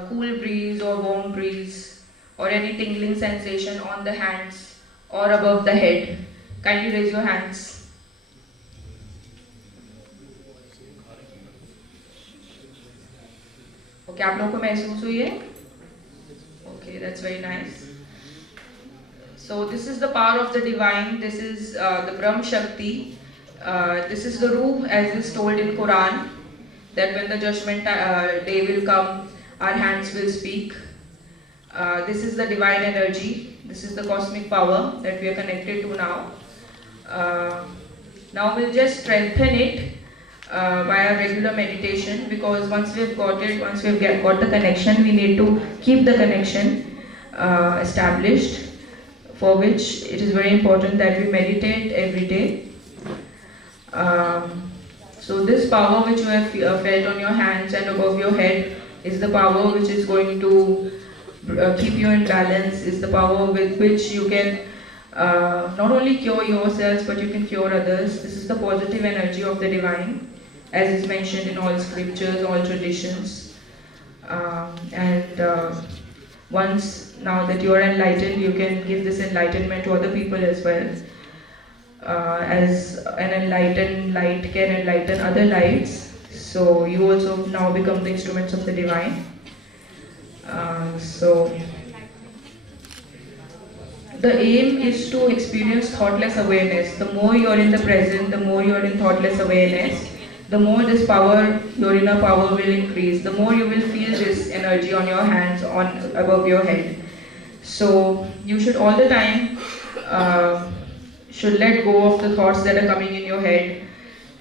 cool breeze or warm breeze or any tingling sensation on the hands or above the head, kindly raise your hands. Okay, आप लोगों को महसूस हुई है? Okay, that's very nice. So this is the power of the divine. This is the Brahm Shakti. This is the Ruh, as is told in Quran, that when the judgment day will come, our hands will speak. This is the divine energy. This is the cosmic power that we are connected to now. Now we'll just strengthen it by our regular meditation, because once we've got it, once we've got the connection, we need to keep the connection established, for which it is very important that we meditate every day. So this power which you have felt on your hands and above your head is the power which is going to keep you in balance, is the power with which you can not only cure yourselves but you can cure others. This is the positive energy of the divine, as is mentioned in all scriptures, all traditions. Once now that you are enlightened, you can give this enlightenment to other people as well. As an enlightened light can enlighten other lights, so you also now become the instruments of the divine. So the aim is to experience thoughtless awareness. The more you are in the present, the more you are in thoughtless awareness, the more this power, your inner power will increase, the more you will feel this energy on your hands, on above your head. So you should all the time should let go of the thoughts that are coming in your head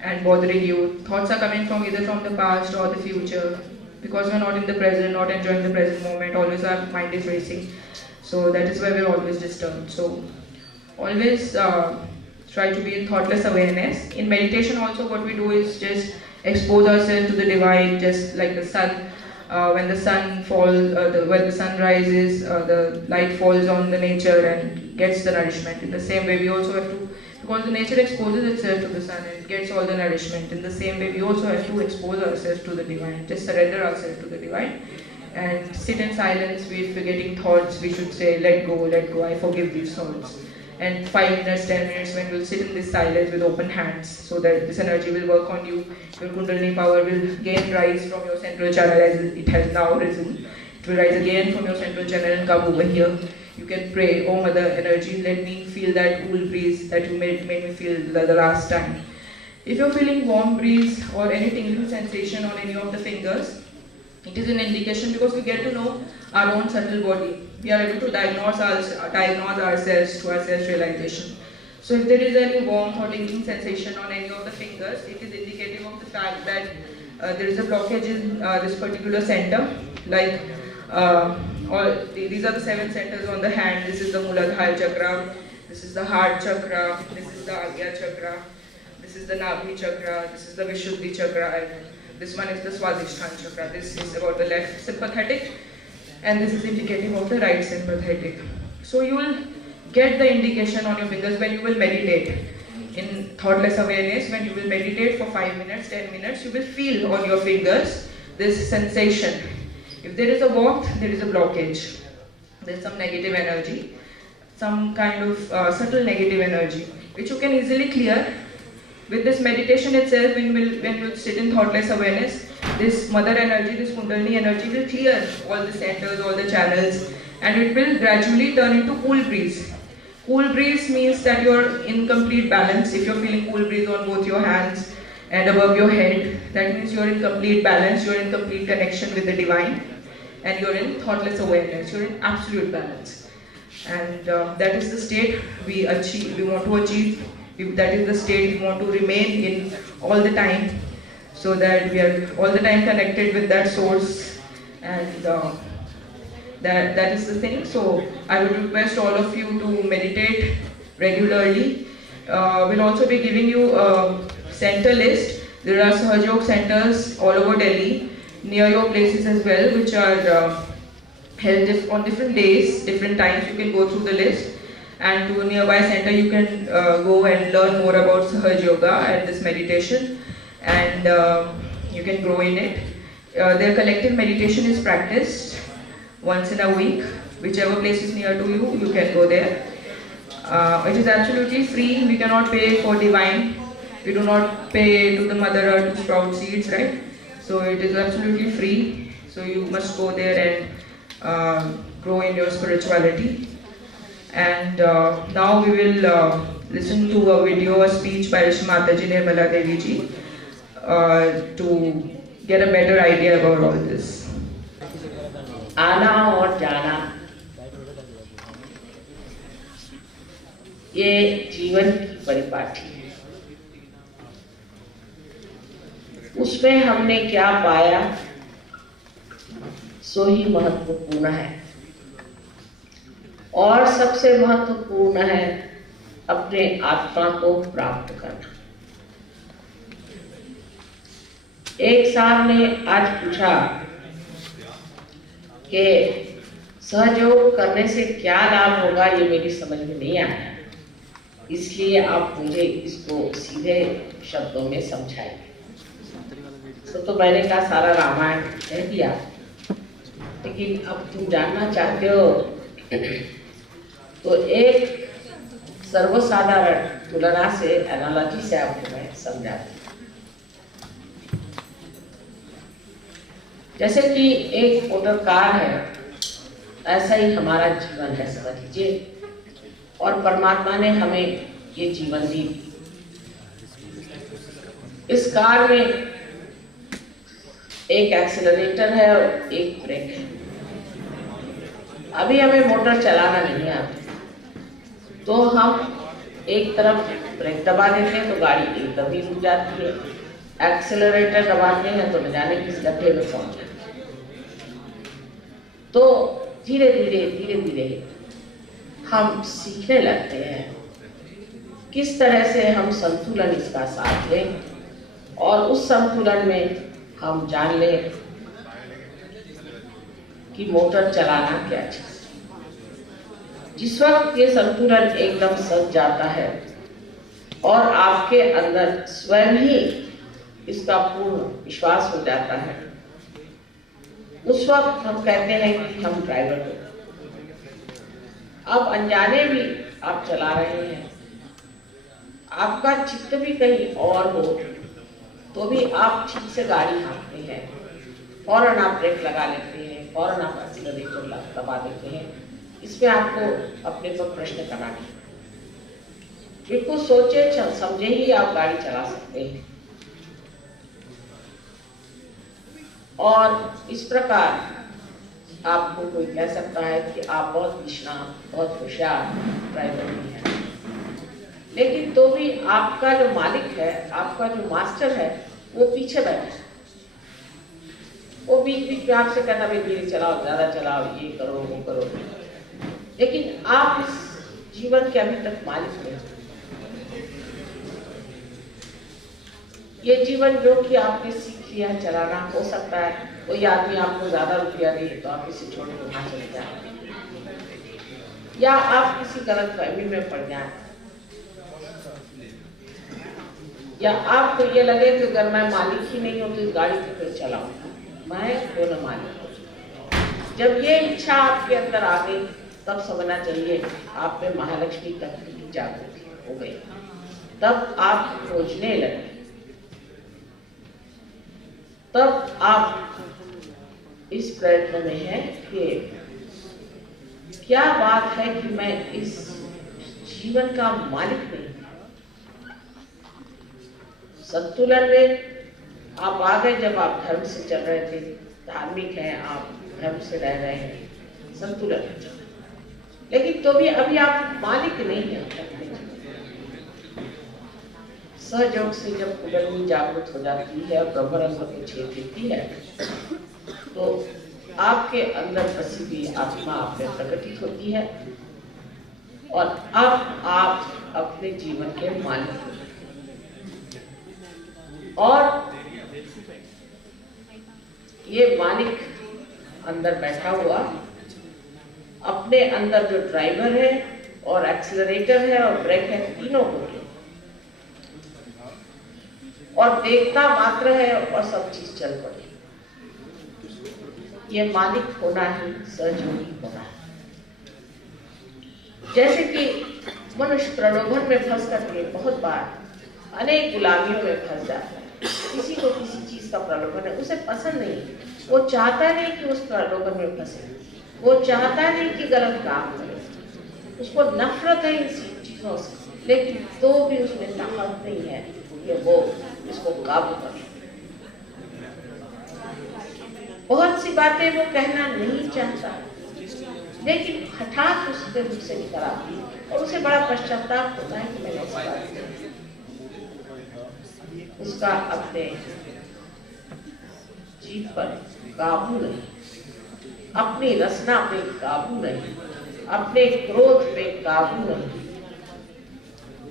and bothering you. Thoughts are coming from either from the past or the future, because we're not in the present, not enjoying the present moment, always our mind is racing. So that is why we're always disturbed. So always try to be in thoughtless awareness. In meditation also what we do is just expose ourselves to the divine, just like the sun. When the sun falls, when the sun rises, the light falls on the nature and gets the nourishment. In the same way we also have to, because the nature exposes itself to the sun and it gets all the nourishment. In the same way we also have to expose ourselves to the divine, just surrender ourselves to the divine and sit in silence. If we're getting thoughts, we should say, let go, I forgive these thoughts. And 5 minutes, 10 minutes when we'll sit in this silence with open hands, so that this energy will work on you. Your Kundalini power will again rise from your central channel as it has now risen. It will rise again from your central channel and come over here. You can pray, oh Mother Energy, let me feel that cool breeze that you made me feel the last time. If you're feeling warm breeze or any tingling sensation on any of the fingers, it is an indication because we get to know our own subtle body. We are able to diagnose ourselves through our self-realization. So if there is any warm or tingling sensation on any of the fingers, it is indicative of the fact that there is a blockage in this particular center. Like these are the 7 centers on the hand. This is the Muladhara chakra, this is the heart chakra, this is the Agya chakra, this is the Nabhi chakra, this is the Vishuddhi chakra, and this one is the Swadhisthana chakra. This is about the left sympathetic, and this is indicative of the right sympathetic. So you will get the indication on your fingers when you will meditate. In thoughtless awareness, when you will meditate for 5 minutes, 10 minutes, you will feel on your fingers this sensation. If there is a warmth, there is a blockage. There is some negative energy, some kind of subtle negative energy, which you can easily clear. With this meditation itself, when you sit in thoughtless awareness, this mother energy, this kundalini energy will clear all the centers, all the channels, and it will gradually turn into cool breeze. Cool breeze means that you are in complete balance. If you are feeling cool breeze on both your hands and above your head, that means you are in complete balance, you are in complete connection with the divine, and you are in thoughtless awareness, you are in absolute balance. And that is the state we want to achieve. That is the state we want to remain in all the time, so that we are all the time connected with that source, and that is the thing. So I would request all of you to meditate regularly. We'll also be giving you a center list. There are Sahajayoga centers all over Delhi, near your places as well, which are held on different days, different times. You can go through the list, and to a nearby center you can go and learn more about Sahajayoga and this meditation, and you can grow in it. Their collective meditation is practiced once in a week. Whichever place is near to you, you can go there. It is absolutely free. We cannot pay for divine. We do not pay to the mother or to sprout seeds, right? So it is absolutely free. So you must go there and grow in your spirituality. And now we will listen to a video, a speech by Rishi Mataji Nirmala Devi ji to get a better idea about all this. आना और जाना, ये जीवन की परिपाटी है। उसमें हमने क्या पाया सो ही महत्वपूर्ण है, और सबसे महत्वपूर्ण है अपने आत्मा को प्राप्त करना। एक साहब ने आज पूछा कि सहयोग करने से क्या लाभ होगा, ये मेरी समझ में नहीं आया, इसलिए आप मुझे इसको सीधे शब्दों में समझाइए। तो मैंने कहा सारा रामायण कह दिया, लेकिन अब तुम जानना चाहते हो तो एक सर्वसाधारण तुलना से, एनालॉजी से आपको मैं समझाती हूँ। जैसे कि एक मोटर कार है, ऐसा ही हमारा जीवन है, समझ लीजिए। और परमात्मा ने हमें ये जीवन दी। इस कार में एक एक्सीलरेटर है और एक ब्रेक है। अभी हमें मोटर चलाना नहीं आता, तो हम एक तरफ ब्रेक दबा देते हैं तो गाड़ी एकदम ही रुक जाती है, एक्सीलरेटर दबाते हैं तो न जाने किस गड्ढे में पहुंच जाते हैं। तो धीरे धीरे हम सीखने लगते हैं किस तरह से हम संतुलन इसका साथ लें, और उस संतुलन में हम जान लें कि मोटर चलाना क्या चीज। जिस वक्त ये संतुलन एकदम सज जाता है और आपके अंदर स्वयं ही इसका पूर्ण विश्वास हो जाता है, उस वक्त हम कहते हैं कि हम ड्राइवर हो। अब अनजाने भी आप चला रहे हैं, आपका चित्त भी कहीं और हो तो भी आप ठीक से गाड़ी हाँकते हैं, फौरन आप ब्रेक लगा लेते हैं, फौरन आप एक्सीलरेटर दबा देते हैं, इसमें आपको अपने पर प्रश्न करना नहीं। बिल्कुल सोचे समझे ही आप गाड़ी चला सकते हैं। और इस प्रकार आपको कोई कह सकता है कि आप बहुत निष्णात, बहुत होशियार ड्राइवर भी हैं, लेकिन तो भी आपका जो मालिक है, आपका जो मास्टर है, वो पीछे बैठा है। वो बीच बीच में आपसे कहता है धीरे चलाओ, ज्यादा चलाओ, ये करो, वो करो, लेकिन आप इस जीवन के अभी तक मालिक नहीं। ये जीवन जो कि आपने सीख लिया चलाना, हो सकता है कोई आदमी आपको ज्यादा रुपया दे तो आप इसे छोड़ के वहां चले जाए, या आप किसी गलत फहमी में पड़ जाए, या आपको ये लगे कि अगर मैं मालिक ही नहीं हूं तो इस गाड़ी को फिर चलाऊं, मैं क्यों न मालिक हूं। जब ये इच्छा आपके अंदर आ गई तब समझना चाहिए आप में महालक्ष्मी तत्व की जागृति हो गई। तब आप खोजने लगे, तब आप इस प्रयत्न में हैं कि क्या बात है कि मैं इस जीवन का मालिक नहीं। संतुलन में आप आ गए जब आप धर्म से चल रहे थे, धार्मिक हैं, आप धर्म से रह रहे हैं, संतुलन है। लेकिन तो भी अभी आप मालिक नहीं हैं। सहयोग से जब कुंडलिनी जागृत हो जाती है और ब्रह्मरंग को छेद देती है तो आपके अंदर बसी हुई आत्मा आप में प्रकटित होती है और अब आप अपने जीवन के मालिक हो। और ये मालिक अंदर बैठा हुआ अपने अंदर जो ड्राइवर है और एक्सीलरेटर है और ब्रेक है, तीनों को और देखता मात्र है और सब चीज चल पड़ी। ये मालिक होना ही सहयोगी होना है। जैसे कि मनुष्य प्रलोभन में फंस करके बहुत बार अनेक गुलामियों में फंस जाता है। किसी को किसी चीज का प्रलोभन है, उसे पसंद नहीं, वो चाहता नहीं कि उस प्रलोभन में फंसे, वो चाहता नहीं कि गलत काम करे, उसको नफरत है इन चीजों से, लेकिन तो भी उसमें ताकत नहीं है कि वो इसको काबू कर। बहुत सी बातें वो कहना नहीं चाहता, लेकिन हठात उसके मुख से निकल आती और उसे बड़ा पश्चाताप होता है कि मैंने ऐसी बात की। उसका अपने जीभ पर काबू नहीं, अपनी रसना पे काबू नहीं, अपने क्रोध पे काबू नहीं।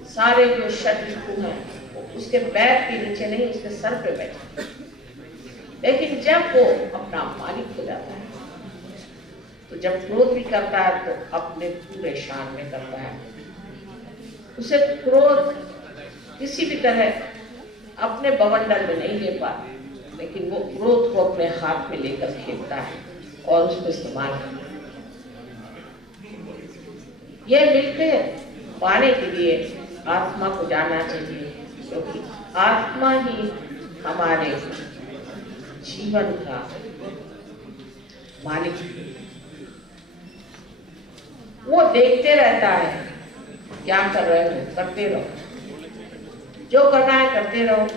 सारे जो शत्रु हैं उसके पैर के नीचे नहीं, उसके सर पे बैठे। लेकिन जब वो अपना मालिक हो जाता है तो जब क्रोध भी करता है तो अपने पूरे शान में करता है। उसे क्रोध किसी भी तरह अपने बवंडर में नहीं ले पाता, लेकिन वो क्रोध को अपने हाथ में लेकर खेलता है और उसको इस्तेमाल करता है। ये मिलकर पाने के लिए आत्मा को जानना चाहिए, क्योंकि आत्मा ही हमारे जीवन का मालिक है। वो देखते रहता है क्या कर रहे हो, करते रहो, जो करना है करते रहो।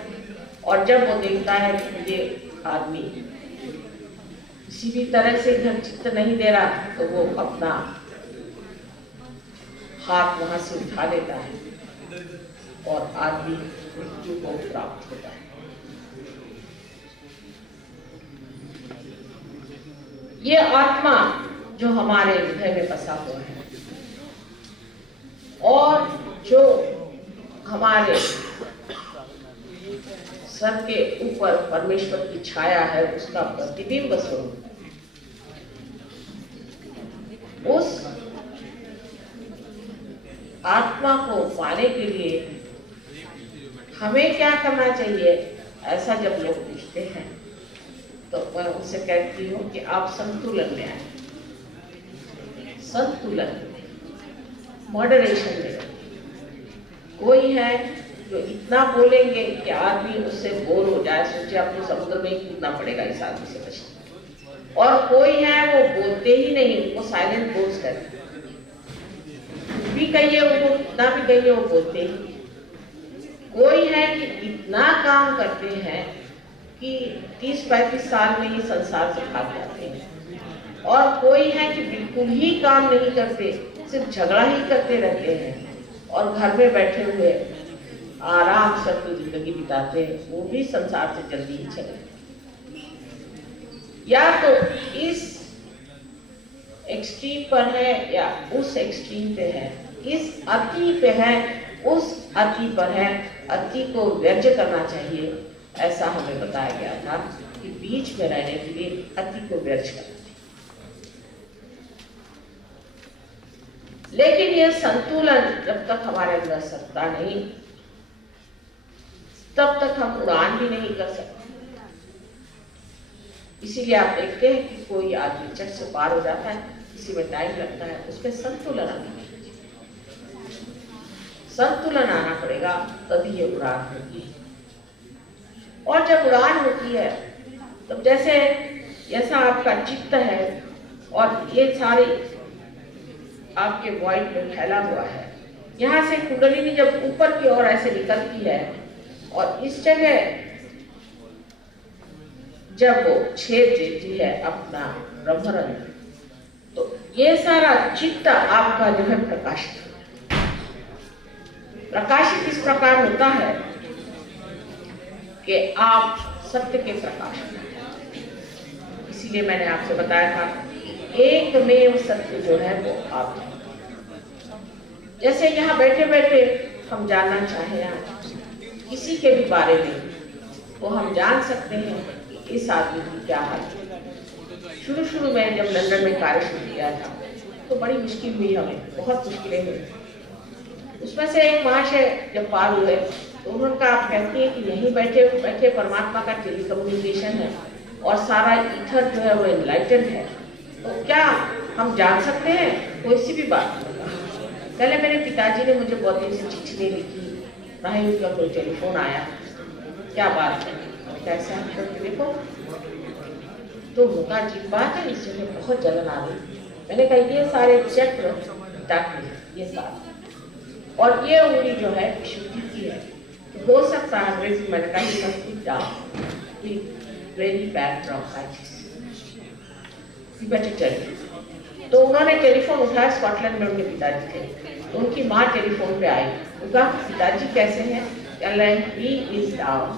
और जब वो देखता है कि ये आदमी किसी भी तरह से इधर चित्त नहीं दे रहा तो वो अपना हाथ वहां से उठा लेता है और आदमी मृत्यु को प्राप्त होता है। ये आत्मा जो हमारे हृदय में बसा हुआ है और जो हमारे सर के ऊपर परमेश्वर की छाया है, उसका प्रतिबिंब स्वरूप, उस आत्मा को पाने के लिए हमें क्या करना चाहिए, ऐसा जब लोग पूछते हैं तो मैं उनसे कहती हूँ कि आप संतुलन में आए, संतुलन, मॉडरेशन में। कोई है जो इतना बोलेंगे कि आदमी उससे बोर हो जाए, सोचे आपको समुद्र में ही कूदना पड़ेगा इस आदमी से बचने, और कोई है वो बोलते ही नहीं, उनको साइलेंट बोल्स कहते हैं। भी कहिए उनको, कितना भी कहिए वो बोलते ही। कोई है कि इतना काम करते हैं कि 30-35 साल में ही संसार से भाग जाते हैं, और कोई है कि बिल्कुल ही काम नहीं करते, सिर्फ झगड़ा ही करते रहते हैं और घर में बैठे हुए आराम से अपनी जिंदगी बिताते हैं, वो भी संसार से जल्दी ही चले। या तो इस एक्सट्रीम पर है या उस एक्सट्रीम पे है, इस अति पे है, उस अति पर है। अति को वर्ज्य करना चाहिए, ऐसा हमें बताया गया था कि बीच में रहने के लिए अति को वर्ज्य करना चाहिए। लेकिन यह संतुलन जब तक हमारे अंदर सकता नहीं, तब तक हम उड़ान भी नहीं कर सकते। इसीलिए आप देखते हैं कि कोई आदमी चट से पार हो जाता है, किसी में टाइम लगता है, उसमें संतुलन आना चाहिए। संतुलन आना पड़ेगा, तभी ये उड़ान होगी। और जब उड़ान होती है तब जैसा आपका चित्त है और ये सारी आपके वॉइड में फैला हुआ है, यहाँ से कुंडलिनी जब ऊपर की ओर ऐसे निकलती है और इस जगह जब वो छेद देती है अपना ब्रह्मरंध्र, तो ये सारा चित्त आपका जो है प्रकाशित। प्रकाशित इस प्रकार होता है कि आप सत्य के प्रकाश हैं। इसीलिए मैंने आपसे बताया था कि एकमेव सत्य जो है वो आप हैं। जैसे यहाँ बैठे बैठे हम जानना चाहें किसी के भी बारे में, तो हम जान सकते हैं कि इस आदमी की क्या हाल है। शुरू में जब लंदन में कार्य शुरू किया था तो बड़ी मुश्किल हुई, हमें बहुत मुश्किलें हुई। उसमें से एक महाशय जब पार हुए तो उन्होंने कहा, आप कहती हैं कि यहीं बैठे बैठे परमात्मा का टेलीकम्युनिकेशन है और सारा ईथर जो है वो एनलाइटेंड है, तो क्या हम जान सकते हैं कोई सी भी बात? पहले मेरे पिताजी ने मुझे बहुत दिन से चिट्ठी लिखी, ना ही उनका कोई टेलीफोन आया। क्या बात है, कैसे आप देखो? तो उनका अजीब बात है, इस जगह बहुत जलन आ रही। मैंने कहा ये सारे चक्र ये सारे और ये उंगली जो है विशुद्धि की है, तो हो सकता है अंग्रेजी मैंने कहा वेरी बैड ब्रोंकाइटिस, तो उन्होंने टेलीफोन उठाया। स्कॉटलैंड में उनके पिताजी थे, तो उनकी माँ टेलीफोन पे आई। उनका पिताजी कैसे हैं? कह रहे हैं ही इज डाउन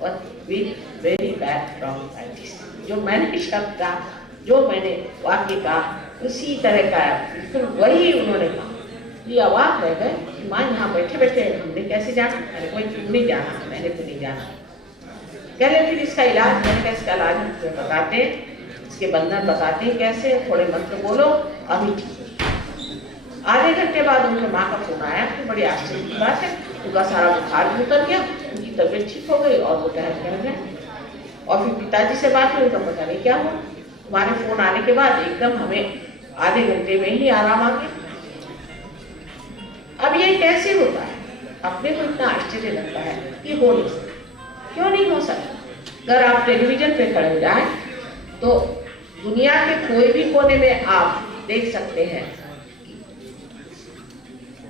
और विद वेरी बैड ब्रोंकाइटिस। जो मैंने शब्द कहा, जो मैंने वाक्य कहा, उसी तरह का बिल्कुल वही उन्होंने कहा। ये अवाक रह गए कि माँ यहाँ बैठे बैठे हमने कैसे जाना? मैंने कोई क्यों नहीं जाना, मैंने तो नहीं जाना। कह रहे फिर इसका इलाज? मैंने कहा इसका इलाज हम बताते हैं, इसके बंधन बताते हैं कैसे, थोड़े मंत्र बोलो अभी ठीक हो। आधे घंटे बाद उनके माँ का फोन आया, तो बड़ी आश्चर्य की बात है, उनका सारा बुखार भी उतर गया, उनकी तबीयत ठीक हो गई और वो टहल कर गए। और फिर पिताजी से बात हुई, उनका पता नहीं क्या हुआ। तुम्हारे फोन आने के बाद एकदम हमें आधे घंटे में ही आराम आ गया। अब ये कैसे होता है? अपने को इतना आश्चर्य लगता है कि हो नहीं सकता। क्यों नहीं हो सकता? अगर आप टेलीविजन पे खड़े हो जाए तो दुनिया के कोई भी कोने में आप देख सकते हैं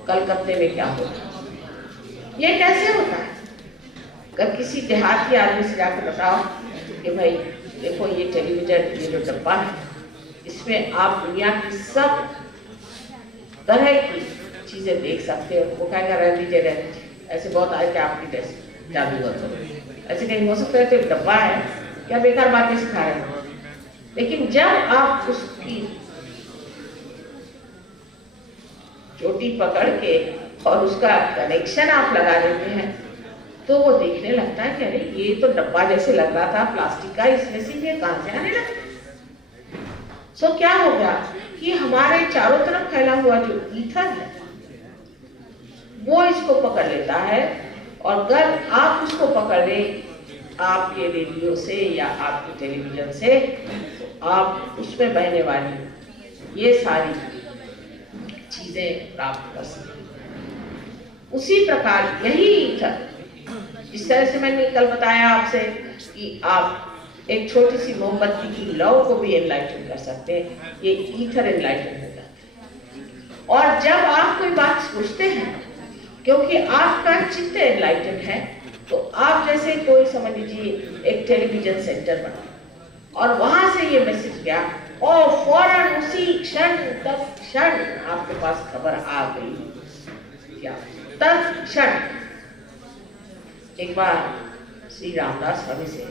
कलकत्ते में क्या होता है। ये कैसे होता है? अगर किसी देहाती आदमी से जाकर बताओ कि भाई देखो ये टेलीविजन, ये जो डब्बा है, इसमें आप दुनिया की सब तरह की चीजें देख सकते हो, वो कहेगा रह लीजिए, ऐसे बहुत आए कि आपकी जैसे जादूगर तो ऐसे कहीं हो सकता है। तो डब्बा है, क्या बेकार बातें सिखा रहे हैं। लेकिन जब आप उसकी चोटी पकड़ के और उसका कनेक्शन आप लगा देते हैं, तो वो देखने लगता है कि अरे ये तो डब्बा जैसे लग रहा था प्लास्टिक का, इसमें से ये कहां से आने लगा। सो क्या हो गया कि हमारे चारों तरफ फैला हुआ जो ईथर है वो इसको पकड़ लेता है, और अगर आप उसको पकड़ लें आपके रेडियो से या आपके टेलीविजन से, तो आप उसमें बहने वाली ये सारी चीजें प्राप्त कर सकते हैं। उसी प्रकार यही ईथर, जिस तरह से मैंने कल बताया आपसे कि आप एक छोटी सी मोमबत्ती की लौ को भी एनलाइटन कर सकते हैं, ये ईथर एनलाइटन हो जाता है। और जब आप कोई बात सोचते हैं, क्योंकि आपका चित्त एनलाइटेड है, तो आप जैसे कोई समझ लीजिए एक टेलीविजन सेंटर बना और वहां से ये मैसेज गया और फौरन उसी क्षण तत्क्षण आपके पास खबर आ गई। क्या तत्क्षण? एक बार श्री रामदास स्वामी से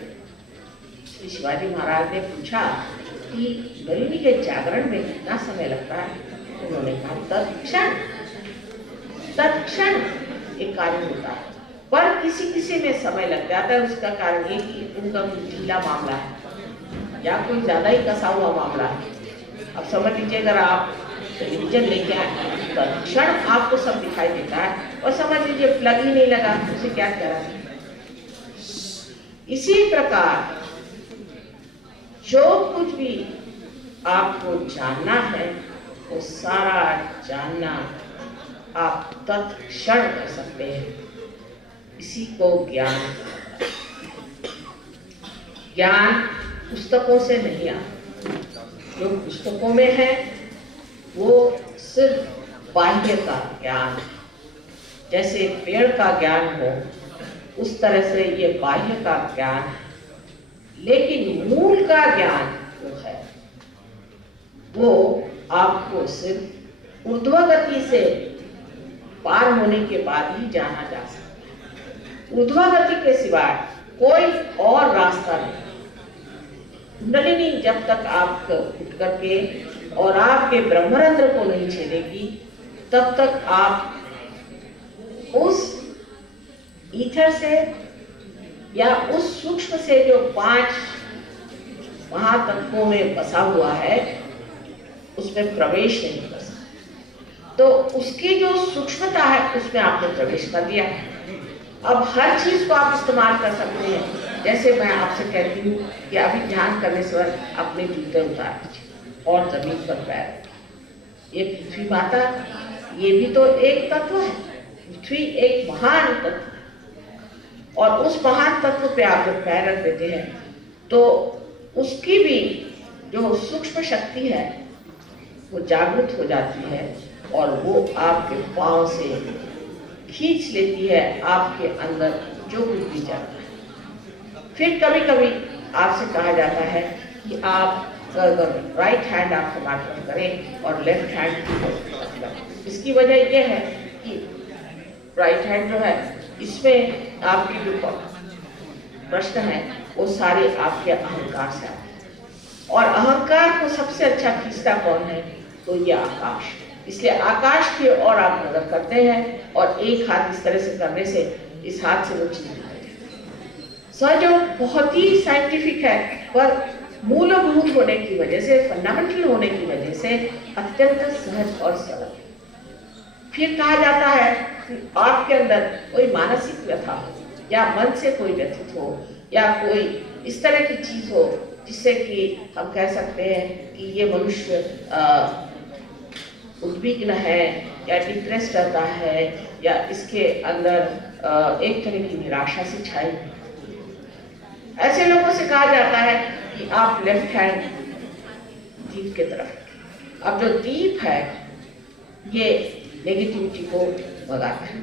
श्री शिवाजी महाराज ने पूछा कि रोहिणी के जागरण में कितना समय लगता है? उन्होंने कहा तत्क्षण। तत्क्षण एक कार्य होता है, पर किसी किसी में समय लग जाता है। उसका कारण ये कि उनका कोई ढीला मामला है या कोई ज्यादा ही कसा हुआ मामला है। अब समझ लीजिए, अगर आप टेलीविजन लेके आए तत्क्षण आपको सब दिखाई देता है, और समझ लीजिए प्लग ही नहीं लगा, उसे क्या कह रहा है। इसी प्रकार जो कुछ भी आपको जानना है वो सारा जानना आप तत्क्षण कर सकते हैं। इसी को ज्ञान। ज्ञान पुस्तकों से नहीं आता। जो पुस्तकों में है वो सिर्फ बाह्य का ज्ञान, जैसे पेड़ का ज्ञान हो उस तरह से ये बाह्य का ज्ञान है। लेकिन मूल का ज्ञान वो है, वो आपको सिर्फ ऊर्ध्वगति से पार होने के बाद ही जाना जा सकता है। ऊर्ध्वगति के सिवाय कोई और रास्ता नहीं। कुंडलिनी जब तक आप उठ करके और आपके ब्रह्मरंध्र को नहीं छेदेगी, तब तक आप उस ईथर से या उस सूक्ष्म से जो 5 महातत्वों में बसा हुआ है उसमें प्रवेश नहीं कर सकते। तो उसकी जो सूक्ष्मता है उसमें आपने प्रवेश कर दिया। अब हर चीज को आप इस्तेमाल कर सकते हैं। जैसे मैं आपसे कहती हूँ कि अभी ध्यान करने से अपने जूते उतार दीजिए और जमीन पर पैर रखिए। ये पृथ्वी माता, ये भी तो एक तत्व है। पृथ्वी एक महान तत्व है, और उस महान तत्व पे आप जब पैर रख देते हैं तो उसकी भी जो सूक्ष्म शक्ति है वो जागृत हो जाती है, और वो आपके पांव से खींच लेती है आपके अंदर जो कुछ भी जाता है। फिर कभी कभी आपसे कहा जाता है कि आप राइट हैंड आप समर्पण करें और लेफ्ट हैंड की। इसकी वजह यह है कि राइट हैंड जो है इसमें आपकी जो प्रश्न है वो सारे आपके अहंकार से आते हैं, और अहंकार को सबसे अच्छा खींचता कौन है? तो ये आकाश। इसलिए आकाश की ओर आप नजर करते हैं, और एक हाथ इस तरह से करने से इस हाथ से वो चीज दिखाई देती है। सहयोग बहुत ही साइंटिफिक है, पर मूलभूत होने की वजह से, फंडामेंटल होने की वजह से अत्यंत सहज और सरल। फिर कहा जाता है कि आपके अंदर कोई मानसिक व्यथा हो, या मन से कोई व्यथित हो, या कोई इस तरह की चीज हो जिससे कि हम कह सकते हैं कि ये मनुष्य उद्विग्न है या डिप्रेस रहता है, या इसके अंदर एक तरह की निराशा से छाई। ऐसे लोगों से कहा जाता है कि आप लेफ्ट हैंड दीप के तरफ। अब जो दीप है ये नेगेटिविटी को भगाता है।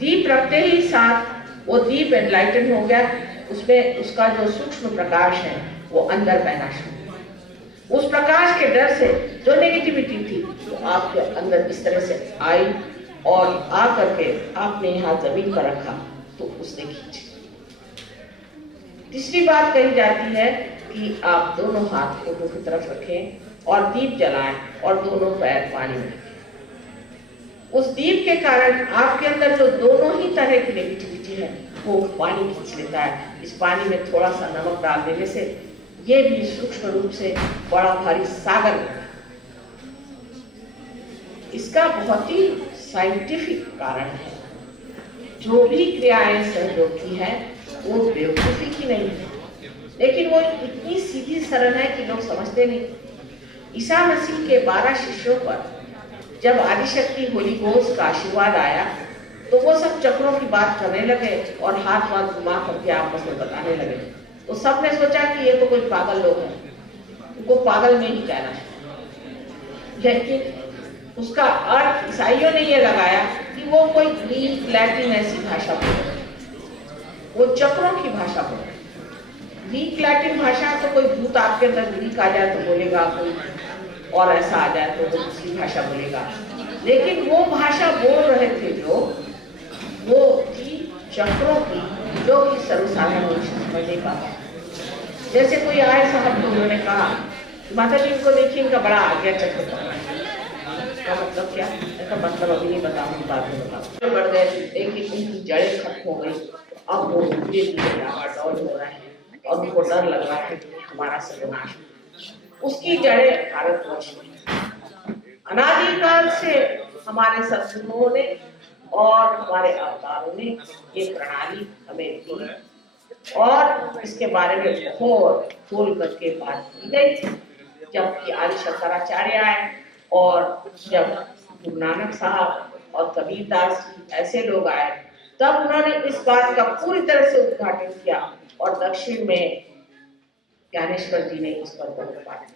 दीप रखते ही साथ वो दीप एनलाइटन हो गया, उसमें उसका जो सूक्ष्म प्रकाश है वो अंदर बहना शुरू। उस प्रकाश के डर से जो नेगेटिविटी थी वो आपके अंदर इस तरह से आई, और आ करके आपने यहाँ जमीन पर रखा तो उसने खींची। तीसरी बात कही जाती है कि आप दोनों हाथ ऊपर की तरफ रखें और दीप जलाएं और दोनों पैर पानी में रखें। उस दीप के कारण आपके अंदर जो दोनों ही तरह की नेगेटिविटी है वो पानी खींच लेता है। इस पानी में थोड़ा सा नमक डाल देने से ये भी सूक्ष्म रूप से बड़ा भारी सागर है। इसका बहुत ही साइंटिफिक कारण है। जो भी क्रियाएं सहयोग की है वो बेवकूफी की नहीं है, लेकिन वो इतनी सीधी सरल है कि लोग समझते नहीं। ईसा मसीह के 12 शिष्यों पर जब आदिशक्ति होली घोष का आशीर्वाद आया तो वो सब चक्रों की बात करने लगे और हाथ वाथ घुमा करके आपस में बताने लगे। तो सबने सोचा कि ये तो कोई पागल लोग हैं, उनको पागल में ही कहना है। लेकिन उसका अर्थ ईसाइयों ने ये लगाया कि वो कोई ग्रीक लैटिन ऐसी भाषा बोल रहे, वो चक्रों की भाषा बोल रहे। ग्रीक लैटिन भाषा तो कोई भूत आपके अंदर ग्रीक आ जाए तो बोलेगा, कोई और ऐसा आ जाए तो वो दूसरी भाषा बोलेगा, लेकिन वो भाषा बोल रहे थे जो वो थी चक्रों की, जो कि सर्वसाधारण लोग समझ नहीं पाता। जैसे कोई आए साहब तो उन्होंने कहा माता जी इनको देखिए, इनका बड़ा आज्ञा चक्र पड़ रहा है। इसका मतलब क्या? इसका मतलब अभी नहीं बताऊंगी, बाद में बताऊंगी। बढ़ गए, एक एक उनकी जड़ें खत्म हो गई, अब वो धीरे धीरे डावाडोल हो रहे हैं और उनको डर लग रहा है कि हमारा सर्वनाश। उसकी जड़ें भारतवर्ष में अनादिकाल से हमारे सद्गुरुओं ने और हमारे अवतारों ने ये प्रणाली हमें दी और इसके बारे में बहुत खोल करके बात की गई थी। जब आदि शंकराचार्य आए और जब गुरु नानक साहब और कबीरदास ऐसे लोग आए, तब उन्होंने इस बात का पूरी तरह से उद्घाटन किया और दक्षिण में ज्ञानेश्वर जी ने इस पर बहुत पाठ